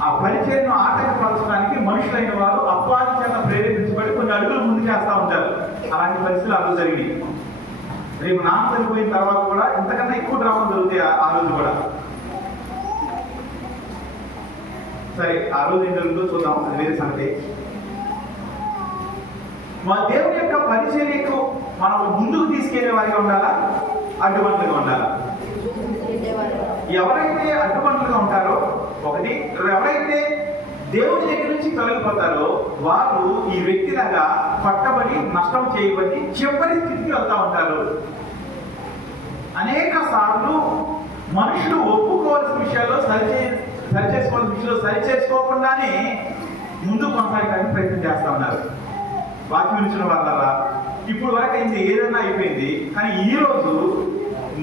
ఆ పరిచర్యను ఆటంకపరచడానికి మనుషులైన వారు అపవాది చేత ప్రేరేపించబడి కొన్ని అడుగులు ముందు చేస్తూ ఉంటారు. అలాంటి పరిస్థితులు ఆ రోజు జరిగినాయి. రేపు నాన్న చనిపోయిన తర్వాత కూడా ఇంతకన్నా ఎక్కువ డ్రామాలు జరుగుతాయి ఆ రోజు కూడా. సరే, ఆ రోజు ఏం జరుగుతుందో చూద్దాం, అది వేరే సంగతి. మా దేవుని యొక్క పరిచర్యకు మనం ముందుకు తీసుకెళ్లే వారిగా ఉండాలా, అడ్డుబండ్లుగా ఉండాలి. ఎవరైతే అడ్డుబండ్లుగా ఉంటారో ఒకటి, ఎవరైతే దేవుని దగ్గర నుంచి తొలగిపోతారో వారు ఈ వ్యక్తిలాగా పట్టబడి నష్టం చేయబడి చివరి స్థితికి వెళ్తా ఉంటారు. అనేక సార్లు మనుషులు ఒప్పుకోవాల్సిన విషయాల్లో సరిచేసుకోవాల్సిన విషయాల్లో సరిచేసుకోకుండానే ముందు కొనసాగడానికి ప్రయత్నం చేస్తా ఉన్నారు. వాక్యం ఇచ్చిన వాళ్ళ ఇప్పుడు వరకు అయింది ఏదైనా అయిపోయింది, కానీ ఈ రోజు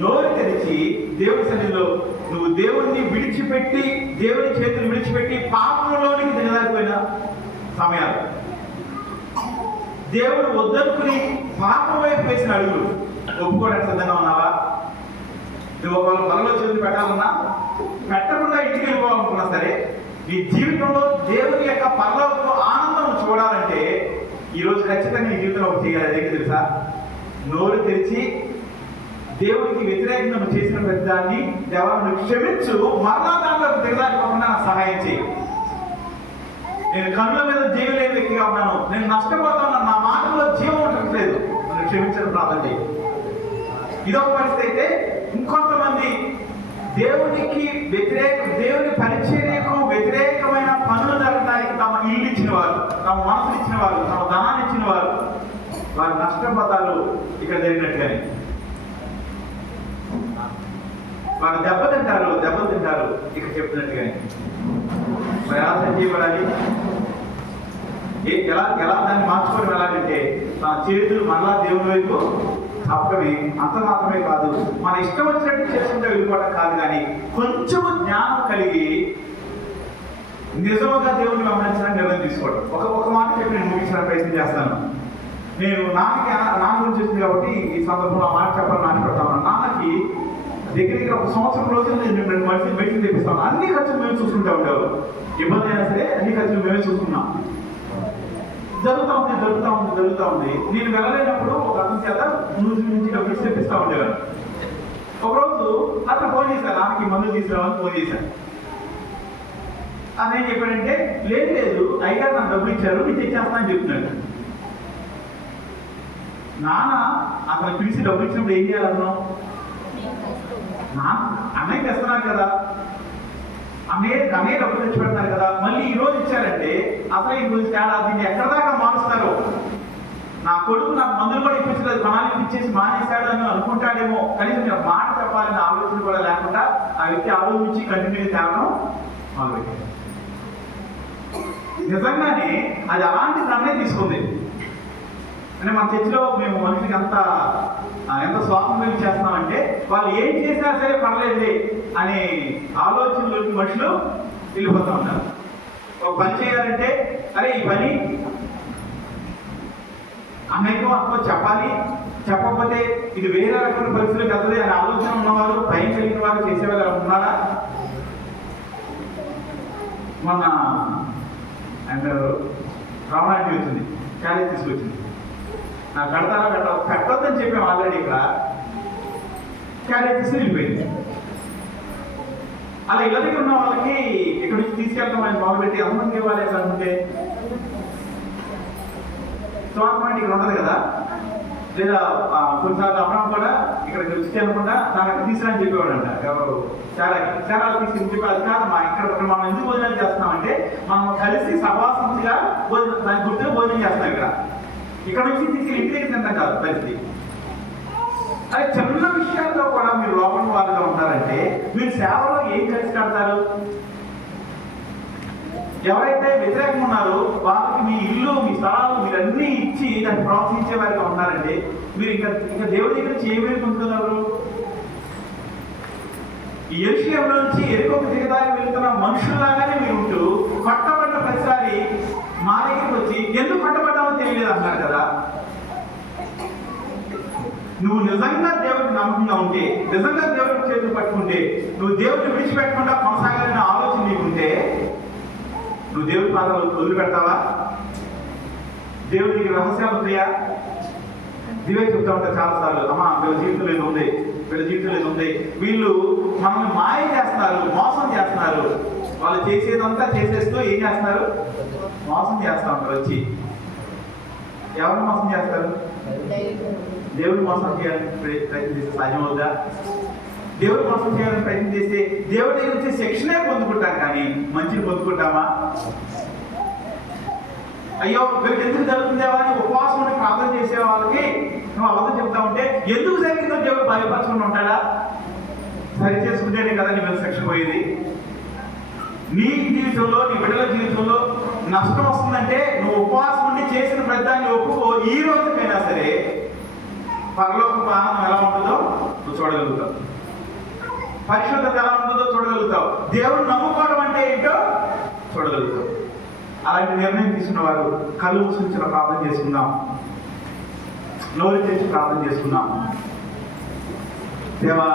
నోరు తెరిచి దేవుని సన్నిధిలో నువ్వు దేవుణ్ణి విడిచిపెట్టి, దేవుని చేతులు విడిచిపెట్టి పాపంలోనికి దిగదారిపోయిన సమయాలు, దేవుడు వద్దనుకుని పాపం వైపు వేసిన అడుగులు ఒప్పుకోవడానికి సిద్ధంగా ఉన్నావా? నువ్వు ఒకవేళ బలలో చేతులు పెట్టాలన్నా, పెట్టకుండా ఇంటికి వెళ్ళిపోవాలనుకున్నా సరే, నీ జీవితంలో దేవుని యొక్క పరలోకపు ఆనందం చూడాలంటే ఈరోజు ఖచ్చితంగా నీ జీవితంలో ఒకటి చేయాలి. అదేంటి తెలుసా? నోరు తెరిచి దేవుడికి వ్యతిరేకంగా నువ్వు చేసిన ప్రతిదాన్ని దేవా నువ్వు క్షమించు, మరలా దాంట్లో దిగదారిపోకుండా నాకు సహాయం చేయి. నేను కళ్ళ మీద జీవం లేని వ్యక్తిగా ఉన్నాను, నేను నష్టపోతాను, నా మాటలో జీవం ఉండట్లేదు, నన్ను క్షమించడం ప్రార్థన చేయి. ఇదొక పరిస్థితి అయితే, ఇంకొంతమంది దేవునికి దేవుని పరిచర్యకు వ్యతిరేకమైన పనులు జరగడానికి తమ ఇల్లు ఇచ్చిన వారు, తమ మనసులు ఇచ్చిన వారు, తమ ధనాన్ని ఇచ్చిన వారు, వారి నష్టపోతాలు ఇక్కడ జరిగినట్టుగానే వారు దెబ్బతింటారు ఇక్కడ చెప్పినట్టుగానే. మరి ఎలా చేయబడాలి? ఎలా దాన్ని మార్చుకోవడం ఎలాగంటే తన చేతులు మరలా దేవుని వైపు తప్పవి. అంత మాత్రమే కాదు, మన ఇష్టం వచ్చినట్టు చేసుకుంటే వెళ్ళిపోవడం కాదు, కానీ కొంచెము జ్ఞానం కలిగి నిజముగా దేవుని గమనించడానికి నిర్ణయం తీసుకోవడం. ఒక మాట చెప్పి నేను ముగించడానికి ప్రయత్నం చేస్తాను. నేను నాన్న గురించి వచ్చింది కాబట్టి ఈ సందర్భంలో మాట చెప్పాలని ఆశపడతాను. నాన్నకి దగ్గరికి ఒక సంవత్సరం రోజులు నేను మెడిసిన్ తెప్పిస్తాను. అన్ని ఖర్చులు మేము చూసుకుంటూ ఉండేవారు. ఇబ్బంది అయినా సరే అన్ని ఖర్చులు మేమే చూసుకున్నాం. జరుగుతూ ఉంది. నేను వెళ్ళలేనప్పుడు ఒక అతని చేత నుంచి డబ్బులు తెప్పిస్తూ ఉండేవారు. ఒకరోజు అతను ఫోన్ చేశాను, నాన్నకి మందులు తీసుకురావాలని ఫోన్ చేశాను. అతను ఏం చెప్పాడంటే, లేదు అయ్యగారు నాకు డబ్బులు ఇచ్చారు, నేను తెచ్చేస్తానని చెప్తున్నాడు. నాన్న అతను పిలిచి డబ్బులు ఇచ్చినప్పుడు ఏం చేయాలి? అన్నయ్య తెస్తున్నారు కదా, అన్నయ్య డబ్బులు తెచ్చి పెడతారు కదా, మళ్ళీ ఈ రోజు ఇచ్చారంటే అసలు ఈ గురించి తేడా, దీన్ని ఎక్కడ దాకా మారుస్తారు? నా కొడుకు నాకు మందులు కూడా ఇప్పించలేదు, ప్రణాళిక ఇచ్చేసి మానేశాడు అని అనుకుంటాడేమో. కనీసం నేను మాట చెప్పాలని ఆలోచన కూడా లేకుండా ఆ వ్యక్తి ఆలోచించి కంటిన్యూ తేవడం మొదలుపెట్టాడు. నిజంగానే అది అలాంటి నిర్ణయం తీసుకుంది. అంటే మన చర్చిలో మేము మనుషులకి ఎంత స్వాతంత్రం చేస్తామంటే, వాళ్ళు ఏం చేసినా సరే పర్లేదు అనే ఆలోచనలోకి మనుషులు వెళ్ళిపోతూ ఉంటారు. ఒక పని చేయాలంటే, అరే ఈ పని అన్నయ్యకో అక్కో చెప్పాలి, చెప్పకపోతే ఇది వేరే రకమైన పరిస్థితులకు వెళ్తుంది అనే ఆలోచన ఉన్నవారు, భయం కలిగిన వారు చేసేవారు ఉన్నారా? మొన్న అండ్ రామాయణ వచ్చింది, క్యారేజ్ తీసుకొచ్చింది. నాకు కడతారా పెట్టొద్దని చెప్పాము ఆల్రెడీ. ఇక్కడ క్యారేజ్ తీసుకుని వెళ్ళిపోయింది. అలా ఇళ్ళ దగ్గర ఉన్న వాళ్ళకి ఇక్కడ నుంచి తీసుకెళ్తాం అని మొదలుపెట్టి ఎంతమందికి ఇవ్వాలి అనుకుంటే స్వాతంత్రం ఇక్కడ ఉండదు కదా, లేదా కొన్నిసార్లు అమ్మడం కూడా ఇక్కడ వచ్చి అనుకుంటా నాకు అక్కడ తీసుకుని చెప్పేవాడు అంట. ఎవరు చారాలు తీసుకుని చెప్పి, అది కాదు ఇక్కడ మనం ఎందుకు భోజనాలు చేస్తున్నామంటే మనం కలిసి సభాసంగా దాని గుర్తుగా భోజనం చేస్తాం. ఇక్కడ నుంచి తీసుకెళ్ళి ఇంటి దగ్గర తింటాం కాదు పరిస్థితి. అది చిన్న విషయాల్లో కూడా మీరు లోపల వాళ్ళుగా ఉంటారంటే మీరు సేవలో ఏం కలిసి కడతారు? ఎవరైతే వ్యతిరేకంగా ఉన్నారో వాళ్ళకి మీ ఇల్లు, మీ స్థలాలు మీరన్నీ ఇచ్చి దాన్ని ప్రోత్సహించే వారిగా ఉన్నారంటే మీరు ఇంకా దేవుడి దగ్గర నుంచి ఏమేమి పొందుతున్నారు? యెరూషలేము నుంచి యెరికోకు దిగదారి వెళ్తున్న మనుషుల్లాగానే మీరు ఉంటూ కొట్టబడిన ప్రతిసారి మా దగ్గరికి వచ్చి ఎందుకు కొట్టబడ్డామో తెలియలేదు అన్నారు కదా. నువ్వు నిజంగా దేవుడికి నమ్మకంగా ఉంటే, నిజంగా దేవుడికి చేతులు పట్టుకుంటే, నువ్వు దేవుడిని విడిచిపెట్టకుండా కొనసాగాలనే ఆలోచన నీకుంటే నువ్వు దేవుడి పాదాలు వదిలిపెడతావా? దేవుడికి రహస్యాలు ఉంటాయా? దివే చెప్తా ఉంటారు చాలాసార్లు, అమ్మా వీళ్ళ జీవితం లేదు ఉంది, వీళ్ళు మనల్ని మాయ చేస్తున్నారు, మోసం చేస్తున్నారు. వాళ్ళు చేసేదంతా చేసేస్తూ ఏం చేస్తున్నారు? మోసం చేస్తూ ఉంటారు. వచ్చి ఎవరిని మోసం చేస్తారు? దేవుడు మోసం చేయాలని ప్రయత్నం చేస్తే సాధ్యమవుతుందా? దేవుడు మోసం చేయాలని ప్రయత్నం చేస్తే దేవుడి దగ్గర నుంచి శిక్షణే పొందుకుంటాం కానీ మంచిని పొందుకుంటామా? అయ్యో వీరికి ఎందుకు జరుగుతుందేవా అని ఉపవాసం ఉండి ప్రార్థన చేసే వాళ్ళకి నువ్వు అబద్ధం చెప్తా ఉంటే ఎందుకు జరిగిందో దేవుడు బయలుపరచుకుని ఉంటాడా? సరి చేసుకుంటేనే కదా నీ మీద శిక్ష పోయేది. నీ జీవితంలో, నీ బిడ్డల జీవితంలో నష్టం వస్తుందంటే నువ్వు ఉపవాసం ఉండి చేసిన ప్రతిదాన్ని ఒప్పుకో. ఈ రోజుకైనా సరే పరలోక ఆనందం ఎలా ఉంటుందో నువ్వు చూడగలుగుతావు, పరిశుద్ధత ఎలా ఉంటుందో చూడగలుగుతావు, దేవుడు నమ్ముకోవడం అంటే ఏంటో చూడగలుగుతావు. అలాంటి నిర్ణయం తీసుకున్న వారు కళ్ళు మూసించిన ప్రార్థన చేసుకుందాం, నోరు తెచ్చి ప్రార్థన చేసుకుందాం. దేవా